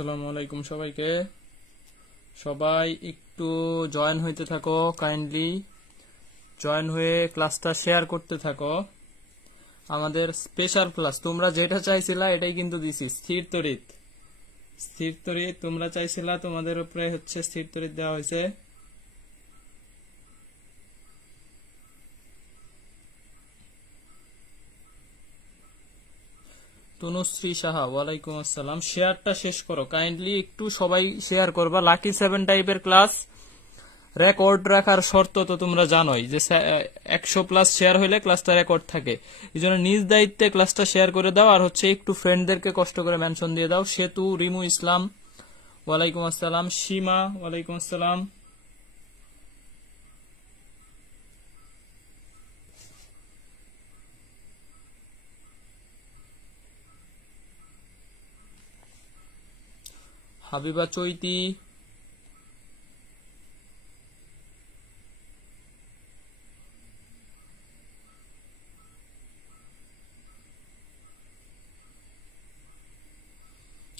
আসসালামু আলাইকুম সবাইকে। সবাই একটু জয়েন হইতে থাকো, কাইন্ডলি জয়েন হয়ে ক্লাসটা শেয়ার করতে থাকো। আমাদের স্পেশাল ক্লাস তোমরা যেটা চাইছিলা এটাই কিন্তু দিছি, স্থির তড়িৎ। স্থির তড়িৎ তোমরা চাইছিলা, তোমাদের উপরে হচ্ছে স্থির তড়িৎ দেওয়া হয়েছে। তনুশ্রী সাহা, ওয়ালাইকুম আসসালাম। শেয়ারটা শেষ করো কাইন্ডলি, একটু সবাই শেয়ার করবা। লাকি 7 টাইপের ক্লাস রেকর্ড রাখার শর্ত তো তোমরা জানোই যে 100+ শেয়ার হইলে ক্লাসটা রেকর্ড থাকে। এই জন্য নিজ দায়িত্বে ক্লাসটা শেয়ার করে দাও, আর হচ্ছে একটু ফ্রেন্ডদেরকে কষ্ট করে মেনশন দিয়ে দাও। সেতু, রিমু ইসলাম, ওয়ালাইকুম আসসালাম। সীমা, ওয়ালাইকুম আসসালাম। হাবিবা চৈতি,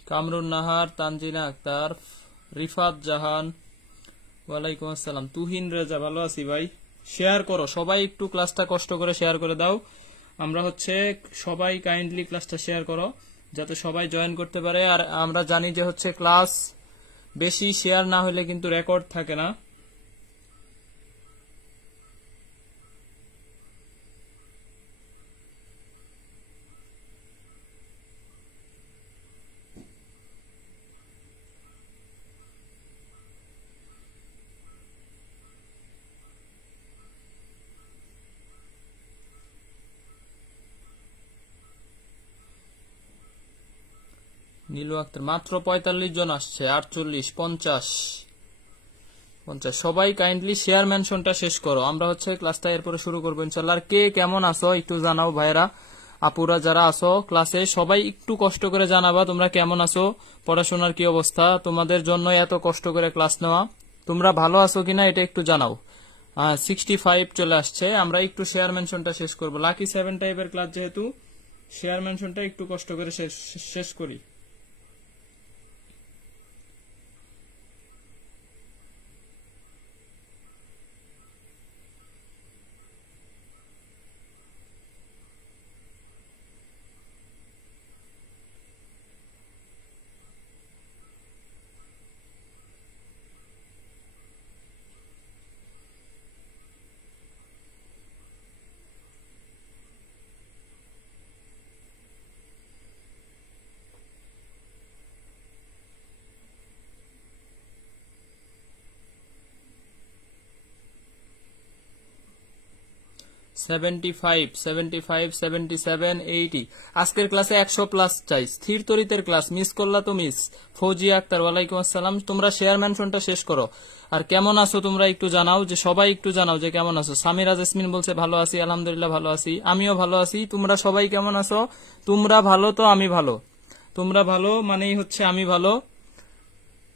কামরুন নাহার, তানজিনা আক্তার, রিফাত জাহান, ওয়ালাইকুম আসসালাম। তুহিন রেজা, ভালো আছি ভাই। শেয়ার করো সবাই, একটু ক্লাসটা কষ্ট করে শেয়ার করে দাও। আমরা হচ্ছে সবাই কাইন্ডলি ক্লাসটা শেয়ার করো যাতে সবাই জয়েন করতে পারে। আর আমরা জানি যে হচ্ছে ক্লাস বেশি শেয়ার না হলে কিন্তু রেকর্ড থাকে না। নীলু আক্তার, মাত্র 45 জন আসছে। 48, 50। সবাই কাইন্ডলি শেয়ার মেনশনটা শেষ করো। আমরা হচ্ছে ক্লাসটা এরপরে শুরু করবো ইনশাল্লাহ। আর কে কেমন আসো একটু জানাও ভাইরা, আপুরা যারা আসো ক্লাসে সবাই একটু কষ্ট করে জানাবা তোমরা কেমন আসো, পড়াশোনার কি অবস্থা। তোমাদের জন্য এত কষ্ট করে ক্লাস নেওয়া, তোমরা ভালো আসো কিনা এটা একটু জানাও। 65 চলে আসছে। আমরা একটু শেয়ার মেনশনটা শেষ করবো। লাকি 7 টাইপের ক্লাস যেহেতু, শেয়ার মেনশনটা একটু কষ্ট করে শেষ করি। আজকের ক্লাসে 100+ চাই। স্থির তড়িতের ক্লাস মিস করলা তো মিস। ফৌজিয়া আক্তার, ওয়ালাইকুম আসসালাম। তোমরা শেয়ার মেনশনটা শেষ করো। আর কেমন আছো তোমরা একটু জানাও, যে সবাই একটু জানাও যে কেমন আছো। সামিরা জেসমিন বলছে ভালো আছি, আলহামদুলিল্লাহ ভালো আছি। আমিও ভালো আছি। তোমরা সবাই কেমন আছো? তোমরা ভালো তো আমি ভালো, তোমরা ভালো মানেই হচ্ছে আমি ভালো।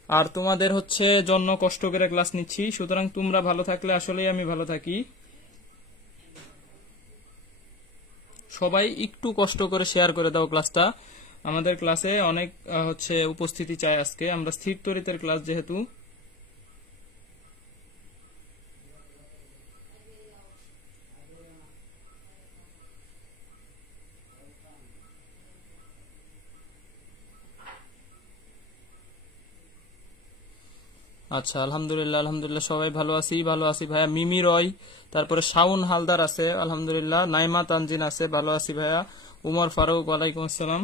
আর তোমাদের হচ্ছে জন্য কষ্ট করে ক্লাস নিচ্ছি, সুতরাং তোমরা ভালো থাকলে আসলেই আমি ভালো থাকি। সবাই একটু কষ্ট করে শেয়ার করে দাও ক্লাসটা। আমাদের ক্লাসে অনেক হচ্ছে উপস্থিতি চাই আজকে, আমরা স্থির তড়িতের ক্লাস যেহেতু। আচ্ছা, আলহামদুলিল্লাহ আলহামদুলিল্লাহ সবাই ভালো আছি ভাইয়া। মিমি রয়, তারপরে শাউন হালদার আছে আলহামদুলিল্লাহ। নাইমা তানজিন আছে, ভালো আছি ভাইয়া। উমর ফারুক, ওয়ালাইকুম আসসালাম।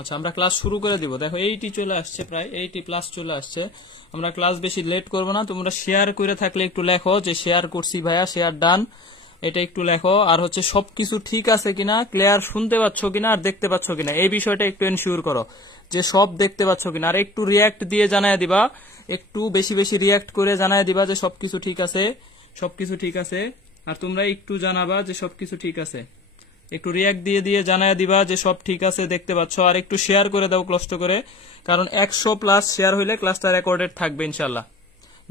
আচ্ছা, আমরা ক্লাস শুরু করে দিব। দেখো 80 চলে আসছে, প্রায় 80+ চলে আসছে। আমরা ক্লাস বেশি লেট করব না। তোমরা শেয়ার করে থাকলে একটু লেখো যে শেয়ার করছি ভাইয়া, শেয়ার ডান, এটা একটু লেখো। আর হচ্ছে সবকিছু ঠিক আছে কিনা, ক্লিয়ার শুনতে পাচ্ছ কিনা আর দেখতে পাচ্ছ কিনা, এই বিষয়টা একটু এনশিওর করো যে সব দেখতে পাচ্ছ কিনা। আর একটু রিয়াক্ট দিয়ে জানায় দিবা, একটু বেশি বেশি রিয়াক্ট করে জানায় দিবা যে সবকিছু ঠিক আছে, সবকিছু ঠিক আছে। আর তোমরা একটু জানাবা যে সবকিছু ঠিক আছে, একটু রিয়াক্ট দিয়ে দিয়ে জানায় দিবা যে সব ঠিক আছে, দেখতে পাচ্ছ। আর একটু শেয়ার করে দাও কষ্ট করে, কারণ 100+ শেয়ার হইলে ক্লাসটা রেকর্ডেড থাকবে ইনশাল্লাহ।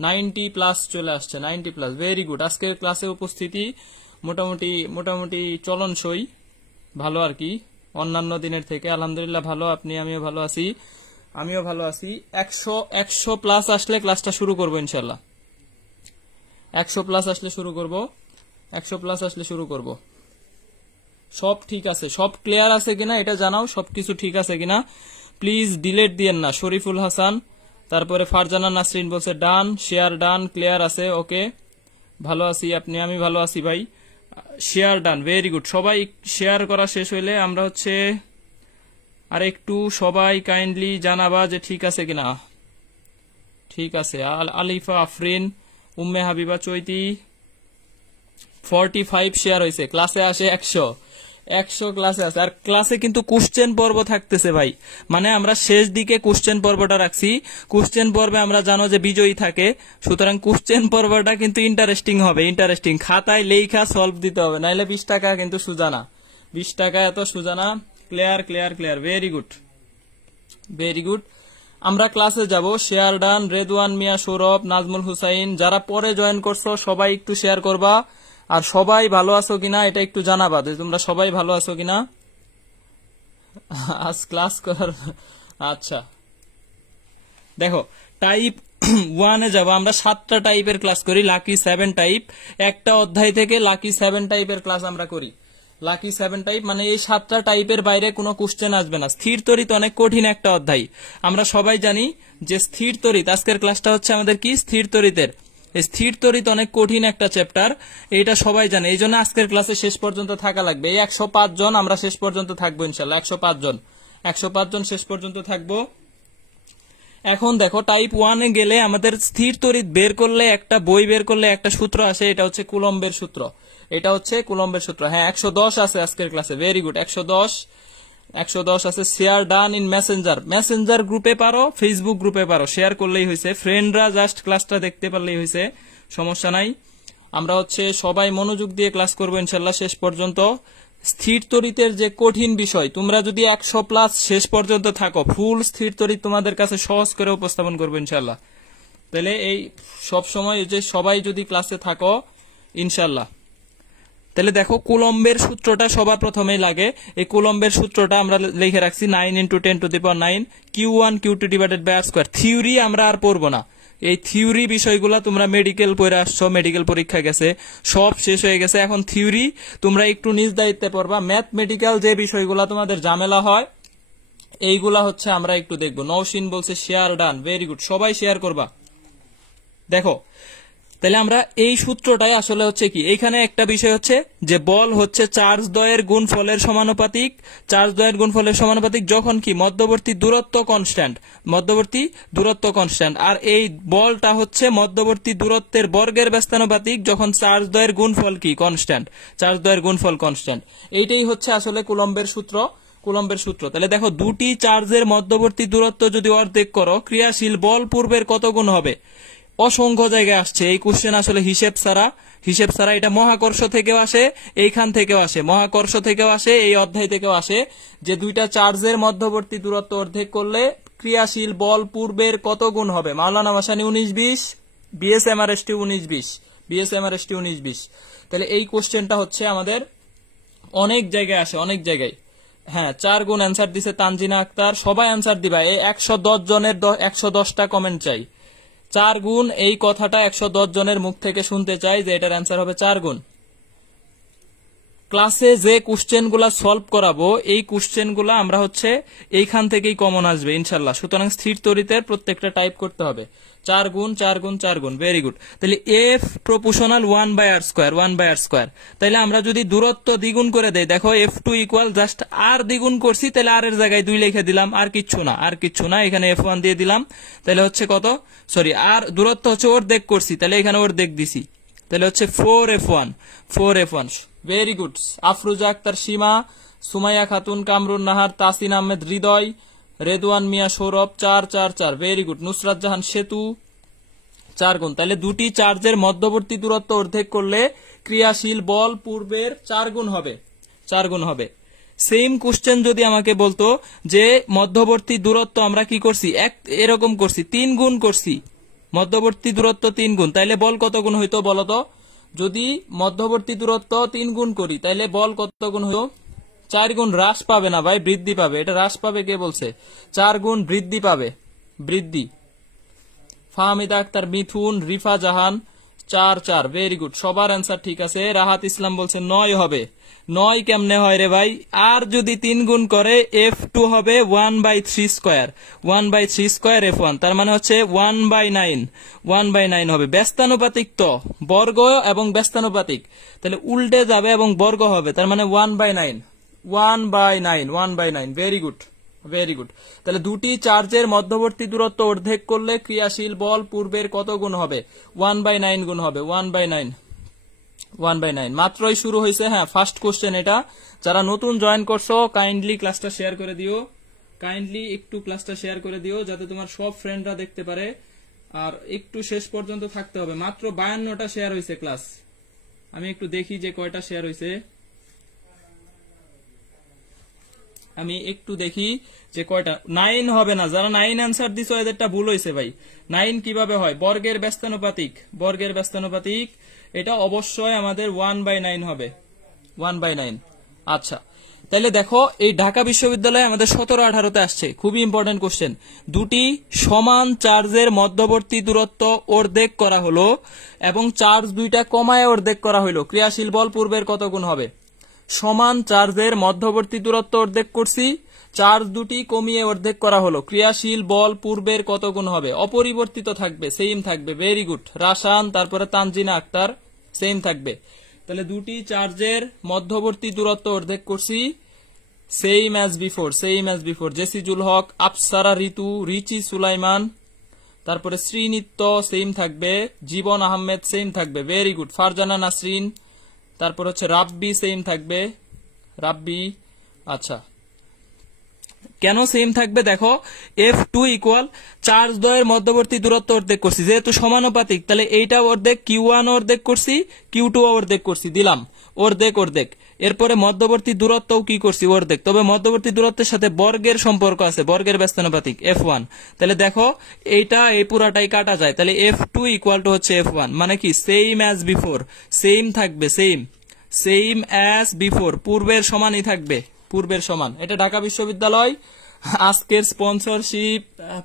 90+ চলে আসছে, 90+, ভেরি গুড। আজকের ক্লাসে উপস্থিতি মোটামুটি চলনসই, ভালো আর কি। অন্যান্য দিনের থেকে? আলহামদুলিল্লাহ ভালো, আমিও ভালো আছি। 100 প্লাস আসলে ক্লাসটা শুরু করবো ইনশাল্লাহ। 100 প্লাস আসলে শুরু করব। সব ঠিক আছে, সব ক্লিয়ার আছে কিনা এটা জানাও, সবকিছু ঠিক আছে কিনা। প্লিজ ডিলেট দিয়েন না। শরীফুল হাসান, তারপরে ফারজানা নাসরিন বলছে ডান, শেয়ার ডান, ক্লিয়ার আছে, ওকে ভালো আছি, আমি ভালো আছি ভাই। Share done, very good. সবাই শেয়ার করা শেষ হইলে আমরা হচ্ছে আর একটু সবাই কাইন্ডলি জানাবা যে ঠিক আছে কিনা। ঠিক আছে, আলিফা আফরিন, উম্মে হাবিবা চৈতি, 45 শেয়ার হয়েছে। ক্লাসে আসে 100 ক্লাসে আছে। আর ক্লাসে কিন্তু কোশ্চেন পর্ব থাকতেছে ভাই, মানে আমরা শেষ দিকে কোশ্চেন পর্বটা রাখছি। কোশ্চেন পর্বে আমরা জানো যে বিজয়ী থাকে, সুতরাং কোশ্চেন পর্বটা কিন্তু ইন্টারেস্টিং হবে। খাতায় লেখা সলভ দিতে হবে, নাইলে 20 টাকা কিন্তু সুজানা, 20 টাকা এত সুজানা। Clear, very good. আমরা ক্লাসে যাব। শেয়ার ডান, রেদওয়ান মিয়া, সৌরভ, নাজমুল হুসাইন, যারা পরে জয়েন করছো সবাই একটু শেয়ার করবা। আর সবাই ভালো আছো কিনা এটা একটু জানাবা, তোমরা সবাই ভালো আছো কিনা আজ ক্লাস করার। আচ্ছা দেখো, টাইপ 1-এ যাবো আমরা। 7টা টাইপের ক্লাস করি, লাকি 7 টাইপ। একটা অধ্যায় থেকে লাকি 7 টাইপের ক্লাস আমরা করি। লাকি 7 টাইপ মানে এই 7টা টাইপের বাইরে কোনো কোশ্চেন আসবে না। স্থির তড়িৎ অনেক কঠিন একটা অধ্যায়, আমরা সবাই জানি যে স্থির তড়িৎ। আজকের ক্লাসটা হচ্ছে আমাদের কি স্থির তড়িতের। স্থির তড়িৎ অনেক কঠিন একটা চ্যাপ্টার, এটা সবাই জানে। এই জন্য আজকের ক্লাসে শেষ পর্যন্ত থাকা লাগবে। এই 105 জন আমরা শেষ পর্যন্ত থাকবো ইনশাল্লাহ। 105 জন শেষ পর্যন্ত থাকবো। এখন দেখো, টাইপ 1-এ গেলে আমাদের স্থির তড়িৎ বের করলে একটা বই বের করলে একটা সূত্র আসে, এটা হচ্ছে কুলম্বের সূত্র। হ্যাঁ 110 আছে আজকের ক্লাসে, ভেরি গুড। 110 আছে। শেয়ার ডান ইন মেসেঞ্জার গ্রুপে পারো, ফেসবুক গ্রুপে পারো, শেয়ার করলেই হয়েছে। ফ্রেন্ডরা জাস্ট ক্লাসটা দেখতে পারলেই হয়েছে, সমস্যা নাই। আমরা হচ্ছে সবাই মনোযোগ দিয়ে ক্লাস করবো ইনশাল্লাহ শেষ পর্যন্ত। স্থির তড়িতের যে কঠিন বিষয়, তোমরা যদি 100 প্লাস শেষ পর্যন্ত থাকো, ফুল স্থির তড়িৎ তোমাদের কাছে সহজ করে উপস্থাপন করবো ইনশাল্লাহ। তাহলে এই সব সময় যে সবাই যদি ক্লাসে থাকো ইনশাল্লাহ। তাহলে দেখো, কুলম্বের সূত্রটা সবার প্রথমেই লাগে। এই কুলম্বের সূত্রটা আমরা লিখে রাখছি 9 × 10⁻⁹ Q1 Q2 /r²। থিওরি আমরা আর পড়বো না। এই থিওরি বিষয়গুলা তোমরা মেডিকেল পড়ে আসছো, মেডিকেল পরীক্ষা গেছে, সব শেষ হয়ে গেছে। এখন থিওরি তোমরা একটু নিজ দায়িত্বে পড়বা। ম্যাথমেটিক্যাল যে বিষয়গুলা তোমাদের ঝামেলা হয় এইগুলা হচ্ছে আমরা একটু দেখবো। নওশিন বলছে শেয়ার ডান, ভেরি গুড, সবাই শেয়ার করবা। দেখো, তাহলে আমরা এই সূত্রটাই আসলে হচ্ছে কি, এইখানে একটা বিষয় হচ্ছে যে বল হচ্ছে চার্জ দ্বয়ের গুণফলের সমানুপাতিক যখন কি মধ্যবর্তী দূরত্ব কনস্ট্যান্ট। আর এই বলটা হচ্ছে মধ্যবর্তী দূরত্বের বর্গের ব্যস্তানুপাতিক যখন চার্জ দ্বয়ের গুণফল কি কনস্ট্যান্ট। এইটাই হচ্ছে আসলে কুলম্বের সূত্র। তাহলে দেখো, দুটি চার্জের মধ্যবর্তী দূরত্ব যদি অর্ধেক করো, ক্রিয়াশীল বল পূর্বের কত গুণ হবে? অসংখ্য জায়গায় আসছে এই কোশ্চেন, আসলে হিসেব ছাড়া। এটা মহাকর্ষ থেকেও আসে, এইখান থেকেও আসে, মহাকর্ষ থেকেও আসে, এই অধ্যায় থেকেও আসে, যে দুইটা চার্জের মধ্যবর্তী দূরত্ব অর্ধেক করলে ক্রিয়াশীল বল পূর্বের কত গুণ হবে। মাওলানা ভাসানী 19-20, BSMRST 19-20। তাহলে এই কোশ্চেনটা হচ্ছে আমাদের অনেক জায়গায় আসে, অনেক জায়গায়। হ্যাঁ, 4 গুণ অ্যান্সার দিছে তানজিনা আক্তার। সবাই অ্যান্সার দিবা। এই 110 জনের 110টা কমেন্ট চাই। 4 গুণ, এই কথাটা 110 জনের মুখ থেকে শুনতে চাই যে এটার অ্যান্সার হবে 4 গুণ। ক্লাসে যে কোশ্চেনগুলা সলভ করাবো, এই কোশ্চেনগুলা আমরা হচ্ছে এইখান থেকেই কমন আসবে ইনশাল্লাহ। সুতরাং স্থির তড়িতের প্রত্যেকটা টাইপ করতে হবে। 4 গুণ, ভেরি গুড। তাহলে F প্রপোর্শনাল 1/r²। তাহলে আমরা যদি দূরত্ব দ্বিগুণ করে দেই, দেখো F2 ইকুয়াল জাস্ট আর দ্বিগুণ করছি, তাহলে আর এর জায়গায় 2 লিখে দিলাম, আর কিচ্ছু না। এখানে F1 দিয়ে দিলাম, তাহলে হচ্ছে কত, আর দূরত্ব হচ্ছে অর্ধেক করছি, তাহলে এখানে অর্ধেক দিছি, তাহলে হচ্ছে 4F1। Very good. Afroza Akter Sima, Sumaiya Khatun, Kamrun Nahar, Tasin Ahmed Hridoy, Redwan Mia Sourav, 4 very good. Nusrat Jahan Setu 4 গুণ। তাহলে দুটি চার্জের মধ্যবর্তী দূরত্ব অর্ধেক করলে ক্রিয়াশীল বল পূর্বের 4 গুণ হবে। সেম কোশ্চেন যদি আমাকে বলতো যে মধ্যবর্তী দূরত্ব আমরা কি করছি, এরকম করছি, 3 গুণ করছি, মধ্যবর্তী দূরত্ব 3 গুণ, তাইলে বল কত গুণ হইতো বলতো? যদি মধ্যবর্তী দূরত্ব 3 গুণ করি, তাইলে বল কত গুণ হইতো? 4 গুণ হ্রাস পাবে না ভাই, বৃদ্ধি পাবে। এটা হ্রাস পাবে কে বলছে? 4 গুণ বৃদ্ধি পাবে, বৃদ্ধি। ফাহমিদা আক্তার, মিথুন, রিফা জাহান 4 ভেরি গুড, সবার অ্যান্সার ঠিক আছে। রাহাত ইসলাম বলছে 9 হবে। 9 কেমনে হয় রে ভাই? আর যদি 3 গুণ করে F2 হবে 1/3 স্কয়ার, 1/3 স্কয়ার F1, তার মানে হচ্ছে 1/9, 1/9 হবে। ব্যস্তানুপাতিক তো বর্গ এবং ব্যস্তানুপাতিক, তাহলে উল্টে যাবে এবং বর্গ হবে, তার মানে 1/9, 1/9, ভেরি গুড, ভেরি গুড। তাহলে দুটি চার্জের মধ্যবর্তী দূরত্ব অর্ধেক করলে ক্রিয়াশীল বল পূর্বের কত গুণ হবে? 1/9 গুণ হবে, 1/9। মাত্রই শুরু হয়েছে, হ্যাঁ ফার্স্ট কোশ্চেন এটা। যারা নতুন জয়েন করছো কাইন্ডলি ক্লাসটা শেয়ার করে দিও, কাইন্ডলি একটু ক্লাসটা শেয়ার করে দিও যাতে তোমার সব ফ্রেন্ডরা দেখতে পারে। আর একটু শেষ পর্যন্ত থাকতে হবে। মাত্র 52টা শেয়ার হয়েছে ক্লাস। আমি একটু দেখি যে কয়টা শেয়ার হয়েছে, আমি একটু দেখি যে কয়টা। 9 হবে না, যারা 9 অ্যান্সার দিছো এদেরটা ভুল হয়েছে ভাই। 9 কিভাবে হয়? বর্গের ব্যস্তানুপাতিক, বর্গের ব্যস্তানুপাতিক, এটা অবশ্যই আমাদের 1/9 হবে, 1/9। আচ্ছা, তাহলে দেখো এই ঢাকা বিশ্ববিদ্যালয়ে আমাদের 17-18তে আসছে, খুবই ইম্পর্টেন্ট কোশ্চেন। দুটি সমান চার্জের মধ্যবর্তী দূরত্ব অর্ধেক করা হলো এবং চার্জ দুইটা কমায় অর্ধেক করা হলো, ক্রিয়াশীল বল পূর্বের কত গুণ হবে? সমান চার্জের মধ্যবর্তী দূরত্ব অর্ধেক করছি, চার্জ দুটি কমিয়ে অর্ধেক করা হলো, ক্রিয়াশীল বল পূর্বের কত গুণ হবে? অপরিবর্তিত থাকবে, সেম থাকবে। ভেরি গুড রাশান, তারপরে তানজিনা আক্তার, সেম থাকবে। তাহলে দুটি চার্জের মধ্যবর্তী দূরত্ব অর্ধেক করছি, same as before, same as before. Jesijul Haque, Afsara Ritu, Richi Sulaiman, তারপরে শ্রীনিত্য সেম থাকবে, জীবন আহমেদ সেম থাকবে। Very good. ফারজানা নাসরিন, তারপর হচ্ছে রাব্বি সেম থাকবে, রাব্বি। আচ্ছা, কেন সেম থাকবে? দেখো F2 ইকুয়াল চার্জ দ্বয়ের মধ্যবর্তী দূরত্ব অর্ধেক করছি, যেহেতু সমানুপাতিক, তাহলে এইটা অর্ধেক, Q1 অর্ধেক করছি, Q2 অর্ধেক করছি, দিলাম অর্ধেক অর্ধেক। এরপরে মধ্যবর্তী দূরত্বও কি করছি? অর্ধেক। তবে মধ্যবর্তী দূরত্বের সাথে বর্গের সম্পর্ক আছে, বর্গের ব্যস্তানুপাতিক F1। তাহলে দেখো এইটা এই পুরাটাই কাটা যায়, তাহলে F2 ইকুয়াল টু হচ্ছে F1, মানে কি সেম অ্যাজ বিফোর, সেম থাকবে, সেম অ্যাজ বিফোর, পূর্বের সমানই থাকবে, পূর্বের সমান। এটা ঢাকা বিশ্ববিদ্যালয়। আজকের স্পন্সরশিপ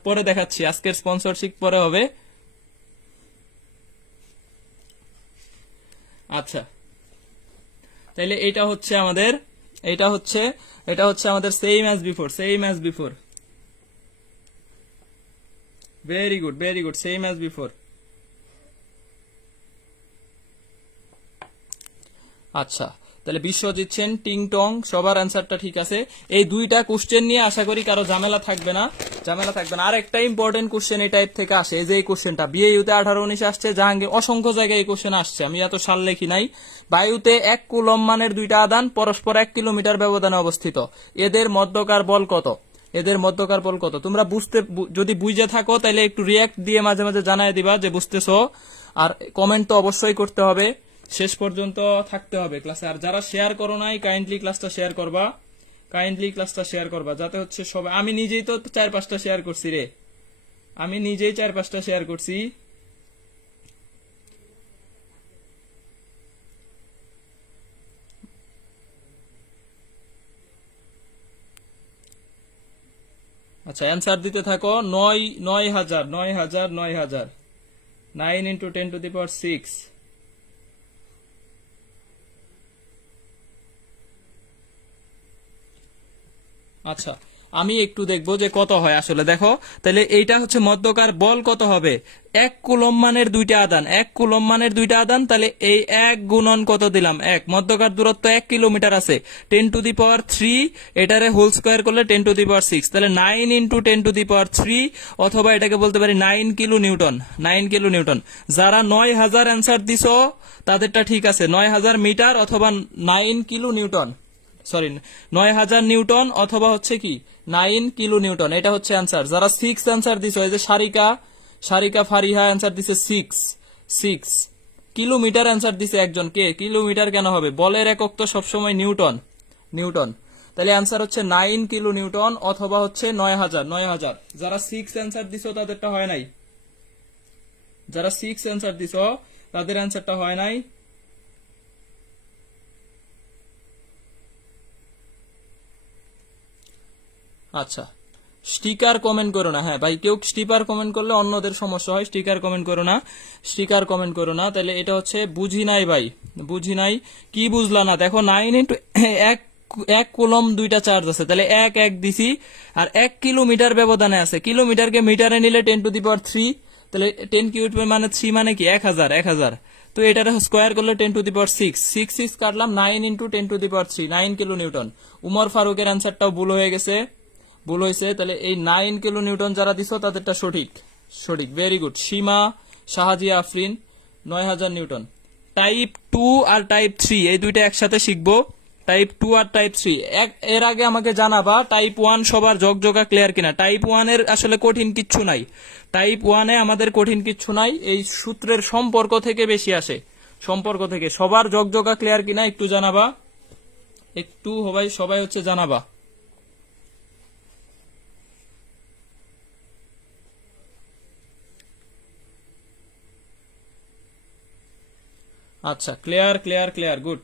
পরে দেখাচ্ছি, আজকের স্পন্সরশিপ পরে হবে। আচ্ছা, তাইলে এটা হচ্ছে আমাদের, এটা হচ্ছে আমাদের same as before, same as before. Very good, very good, same as before. আচ্ছা, তাহলে বিশ্বজিৎ সেন, টিং টং, সবার অ্যান্সারটা ঠিক আছে। এই দুইটা কোশ্চেন নিয়ে আশা করি কারো ঝামেলা থাকবে না, ঝামেলা থাকবে না। আর একটা ইম্পর্টেন্ট কোশ্চেন এই টাইপ থেকে আসে, এই যে এই কোশ্চেনটা বিএইউতে 18-19 আসছে, জাহাঙ্গীর, অসংখ্য জায়গায় এই কোশ্চেন আসছে, আমি এত সাল লেখি নাই। বায়ুতে 1 কুলম মানের দুইটা আধান পরস্পর 1 কিলোমিটার ব্যবধানে অবস্থিত, এদের মধ্যকার বল কত? এদের মধ্যকার বল কত? তোমরা যদি বুঝে থাকো তাহলে একটু রিয়াক্ট দিয়ে মাঝে মাঝে জানায় দিবা যে বুঝতেছো, আর কমেন্ট তো অবশ্যই করতে হবে, শেষ পর্যন্ত থাকতে হবে ক্লাসে। আর যারা শেয়ার করো নাই কাইন্ডলি ক্লাসটা শেয়ার করবা, কাইন্ডলি ক্লাসটা শেয়ার করবা, যাতে হচ্ছে সবাই। আমি নিজেই তো 4-5টা শেয়ার করছি রে, আমি নিজেই 4-5টা শেয়ার করছি। আচ্ছা, অ্যান্সার দিতে থাকো। 9,000, 9,000, 9,000, 9 × 10⁶। আচ্ছা, আমি একটু দেখবো যে কত হয় আসলে। দেখো তাহলে এইটা হচ্ছে মধ্যকার বল কত হবে? 1 কুলম মানের দুইটা আধান, 1 কুলম মানের দুইটা আধান, তাহলে এই 1 গুণন কত দিলাম? 1। মধ্যকার দূরত্ব 1 কিলোমিটার আছে, 10⁻3, এটারে হোল স্কয়ার করলে 10⁶, তাহলে 9 × 10⁻3, অথবা এটাকে বলতে পারি 9 কিলো নিউটন, 9 কিলো নিউটন। যারা 9,000 অ্যান্সার দিছো তাদেরটা ঠিক আছে, 9,000 মিটার অথবা 9 কিলো নিউটন, সরি 9,000 নিউটন অথবা হচ্ছে কি 9 কিলো নিউটন, এটা হচ্ছে অ্যান্সার। যারা 6 অ্যান্সার দিছো, এই যে সারিকা ফারিহা অ্যান্সার দিছে 6 কিলোমিটার অ্যান্সার দিছে একজন। কে? কিলোমিটার কেন হবে? বলের একক তো সবসময় নিউটন। তাহলে অ্যান্সার হচ্ছে 9 কিলো নিউটন অথবা হচ্ছে 9,000। যারা 6 অ্যান্সার দিছো তাদেরটা হয় নাই, যারা 6 অ্যান্সার দিছো তাদের অ্যান্সারটা হয় নাই। আচ্ছা, স্টিকার কমেন্ট করো না। হ্যাঁ ভাই, কেউ স্টিকার কমেন্ট করলে অন্যদের সমস্যা হয়, স্টিকার কমেন্ট করো না, স্টিকার কমেন্ট করো না। তাহলে এটা হচ্ছে বুঝি নাই ভাই, বুঝি নাই, কি বুঝলা না? দেখো 9 ইন্টু এক কুলম দুইটা চার্জ আছে, তাহলে এক দিছি, আর 1 কিলোমিটার ব্যবধানে আছে। কিলোমিটারকে মিটারে নিলে 10⁻3, তাহলে 10 কিউব মানে 3 মানে কি 1000। তো এটার স্কোয়ার করলে 10⁻6, 6 কাটলাম, 9 ইন্টু 10⁻3, 9 কিলো নিউটন। উমর ফারুকের অ্যান্সারটাও ভুল হয়ে গেছে, ভুল হয়েছে। তাহলে এই 9 কিলো নিউটন যারা দিছো তাদেরটা সঠিক, ভেরি গুড। সীমা শাহাজিয়া আফরিন 9000 নিউটন। টাইপ 2 আর টাইপ 3 এই দুইটা একসাথে শিখবো, টাইপ 2 আর টাইপ 3। এর আগে আমাকে জানাবা টাইপ 1 সবার জগজগা ক্লিয়ার কিনা। টাইপ 1 এর আসলে কঠিন কিচ্ছু নাই, টাইপ 1 এ আমাদের কঠিন কিচ্ছু নাই, এই সূত্রের সম্পর্ক থেকে বেশি আসে, সম্পর্ক থেকে। সবার জগজগা ক্লিয়ার কিনা একটু জানাবা, একটু সবাই হচ্ছে জানাবা। আচ্ছা, ক্লিয়ার, গুড।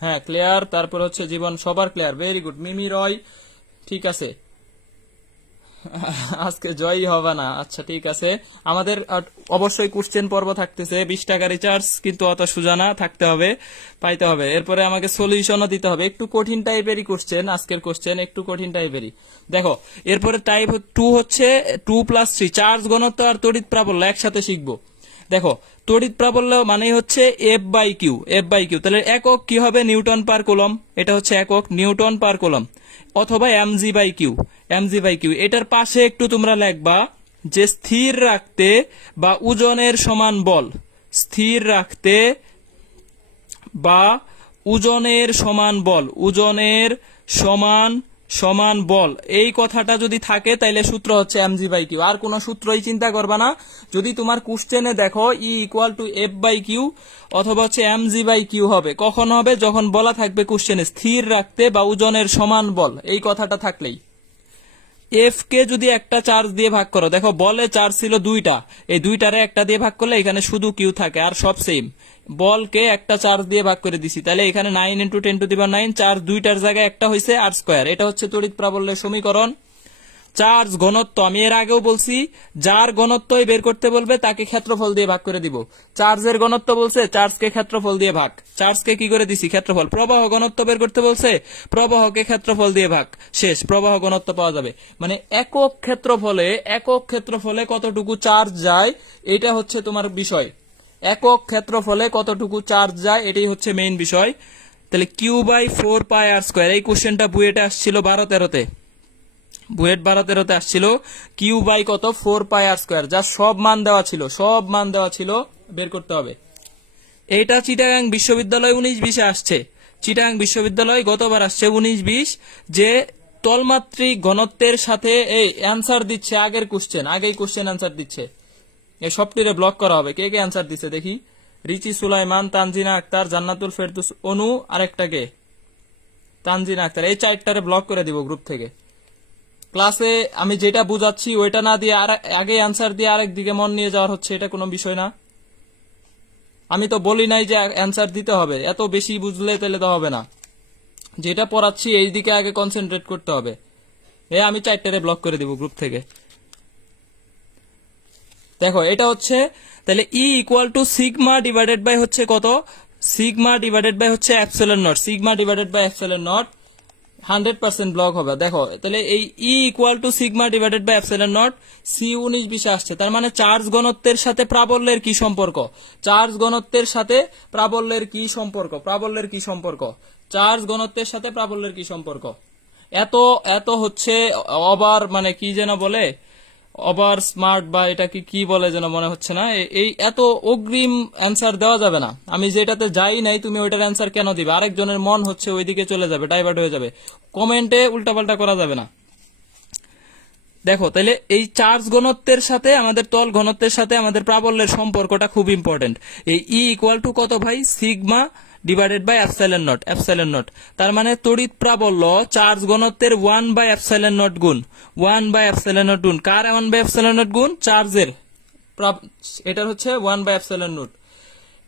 হ্যাঁ ক্লিয়ার, তারপর হচ্ছে জীবন, সবার ক্লিয়ার, ভেরি গুড। মিমি রয়, ঠিক আছে, আজকে জয়ই হবে না। আচ্ছা ঠিক আছে, আমাদের অবশ্যই কোশ্চেন পর্ব থাকতেছে, 20 টাকা রিচার্জ, কিন্তু অত সুজানা থাকতে হবে, পাইতে হবে। এরপরে আমাকে সলিউশনও দিতে হবে, একটু কঠিন টাইপেরই কোশ্চেন, আজকের কোশ্চেন একটু কঠিন টাইপেরই। দেখো এরপরে টাইপ 2 হচ্ছে 2+3, চার্জ ঘনত্ব আর তড়িৎ প্রাবল্য একসাথে শিখবো। দেখো তড়িৎ প্রাবল্য মানে হচ্ছে F/Q, তাহলে একক কি হবে? নিউটন পার কুলম, এটা হচ্ছে একক, নিউটন পার কুলম, অথবা mg/q। এটার পাশে একটু তোমরা লিখবা যে স্থির রাখতে বা ওজনের সমান বল, স্থির রাখতে বা ওজনের সমান বল, এই কথাটা যদি থাকে তাইলে সূত্র হচ্ছে mg/q। আর কোন সূত্রই চিন্তা করবা না। যদি তোমার কোশ্চেনে দেখো E = F/Q অথবা হচ্ছে mg/q হবে, কখন হবে? যখন বলা থাকবে কোশ্চেনে স্থির রাখতে বা ওজনের সমান বল, এই কথাটা থাকলেই। এফ কে যদি একটা চার্জ দিয়ে ভাগ করো, দেখো বলে চার্জ ছিল 2টা, এই 2টারে একটা দিয়ে ভাগ করলে এখানে শুধু কিউ থাকে, আর সব সেম। বলকে একটা চার্জ দিয়ে ভাগ করে দিছি, তাহলে এখানে 9 × 10⁹ চার্জ 2টার জায়গায় একটা হয়েছে r²। এটা হচ্ছে তড়িৎ প্রাবল্যের সমীকরণ। চার্জ ঘনত্ব আমি এর আগেও বলছি, যার ঘনত্বই বের করতে বলবে তাকে ক্ষেত্রফল দিয়ে ভাগ করে দিব। চার্জের ঘনত্ব বলছে, চার্জকে ক্ষেত্রফল দিয়ে ভাগ, চার্জকে কি করে দিছি? ক্ষেত্রফল। প্রবাহ ঘনত্ব বের করতে বলছে, প্রবাহকে ক্ষেত্রফল দিয়ে ভাগ, শেষ, প্রবাহ ঘনত্ব পাওয়া যাবে। মানে একক ক্ষেত্রফলে কতটুকু চার্জ যায়, এটা হচ্ছে তোমার বিষয়। একক ক্ষেত্রফলে কতটুকু চার্জ যায়, এটাই হচ্ছে মেইন বিষয়। তাহলে Q/4πr², এই কোশ্চেনটা বুয়েটে আসছিল 12-13-তে, বুয়েট 12-13-তে আসছিল। Q/ কত? 4πr², যা সব মান দেওয়া ছিল, বের করতে হবে। এটা চিটাগাং বিশ্ববিদ্যালয় 19-20-এ আসছে, চিটাগাং বিশ্ববিদ্যালয় গতবার আসছে 19-20, যে তলমাত্রিক ঘনত্বের সাথে এই অ্যান্সার দিচ্ছে, আগেই কোশ্চেন অ্যান্সার দিচ্ছে। এই সবটিরে ব্লক করা হবে। কে অ্যান্সার দিচ্ছে দেখি? রিচি সুলাইমান, তানজিনা আক্তার, জান্নাতুল ফেরদৌস অনু, আরেকটা কে? তানজিনা আক্তার। এই 4টারে ব্লক করে দিব গ্রুপ থেকে। ক্লাসে আমি যেটা বুঝাচ্ছি ওইটা না দিয়ে আগে অ্যান্সার দিয়ে আরেক দিকে মন নিয়ে যাওয়ার হচ্ছে, এটা কোনো বিষয় না। আমি তো বলি নাই যে অ্যান্সার দিতে হবে, এত বেশি বুঝলে তাহলে তো হবে না। যেটা পড়াচ্ছি এই দিকে আগে কনসেন্ট্রেট করতে হবে। আমি 4টারে ব্লক করে দিব গ্রুপ থেকে। দেখো এটা হচ্ছে, তাহলে E = সিগমা ডিভাইডেড বাই হচ্ছে কত? সিগমা ডিভাইডেড বাই হচ্ছে ε0, সিগমা ডিভাইডেড বাই ε0, 100% ব্লক হবে। দেখো তাহলে এই E = sigma divided by ε0, C19-20 আসছে। তার মানে চার্জ ঘনত্বের সাথে প্রাবল্যের কি সম্পর্ক? চার্জ ঘনত্বের সাথে প্রাবল্যের কি সম্পর্ক? চার্জ ঘনত্বের সাথে প্রাবল্যের কি সম্পর্ক? এত হচ্ছে ওভার, মানে কি যেন বলে, ওভার স্মার্ট, বা এটা কি বলে যেন মনে হচ্ছে না। এই এত অগ্রিম অ্যান্সার দেওয়া যাবে না। আমি যেটাতে যাই নাই তুমি ওইটার অ্যান্সার কেন দিবে? আরেকজনের মন হচ্ছে ওইদিকে চলে যাবে, ডাইভার্ট হয়ে যাবে, কমেন্টে উল্টাপাল্টা করা যাবে না। দেখো তাহলে এই চার্জ ঘনত্বের সাথে আমাদের তল ঘনত্বের সাথে আমাদের প্রাবল্যের সম্পর্কটা খুব ইম্পর্টেন্ট। এই E = কত ভাই? Sigma divided by ε0। তার মানে তড়িৎ প্রাবল্য চার্জ ঘনত্বের 1/ε0 গুণ, 1/ε0 গুণ। কার 1/ε0 গুণ? চার্জের। এটার হচ্ছে 1/ε0।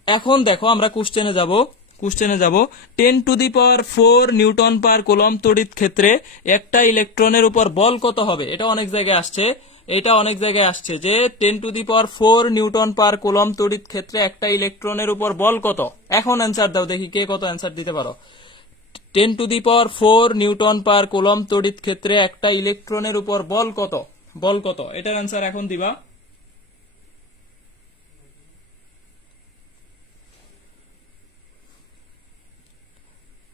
এখন দেখো আমরা কোশ্চেনে যাব। কোশ্চেনে যাব। 10⁴ নিউটন পার কুলম তড়িৎ ক্ষেত্রে একটা ইলেকট্রনের উপর বল কত হবে? এটা অনেক জায়গায় আসছে যে 10⁴ নিউটন পার কুলম তড়িৎ ক্ষেত্রে একটা ইলেকট্রনের উপর বল কত। এখন অ্যান্সার দাও দেখি কে কত অ্যান্সার দিতে পারো। 10⁴ নিউটন পার কুলম তড়িৎ ক্ষেত্রে একটা ইলেকট্রনের উপর বল কত, এটার অ্যান্সার এখন দিবা।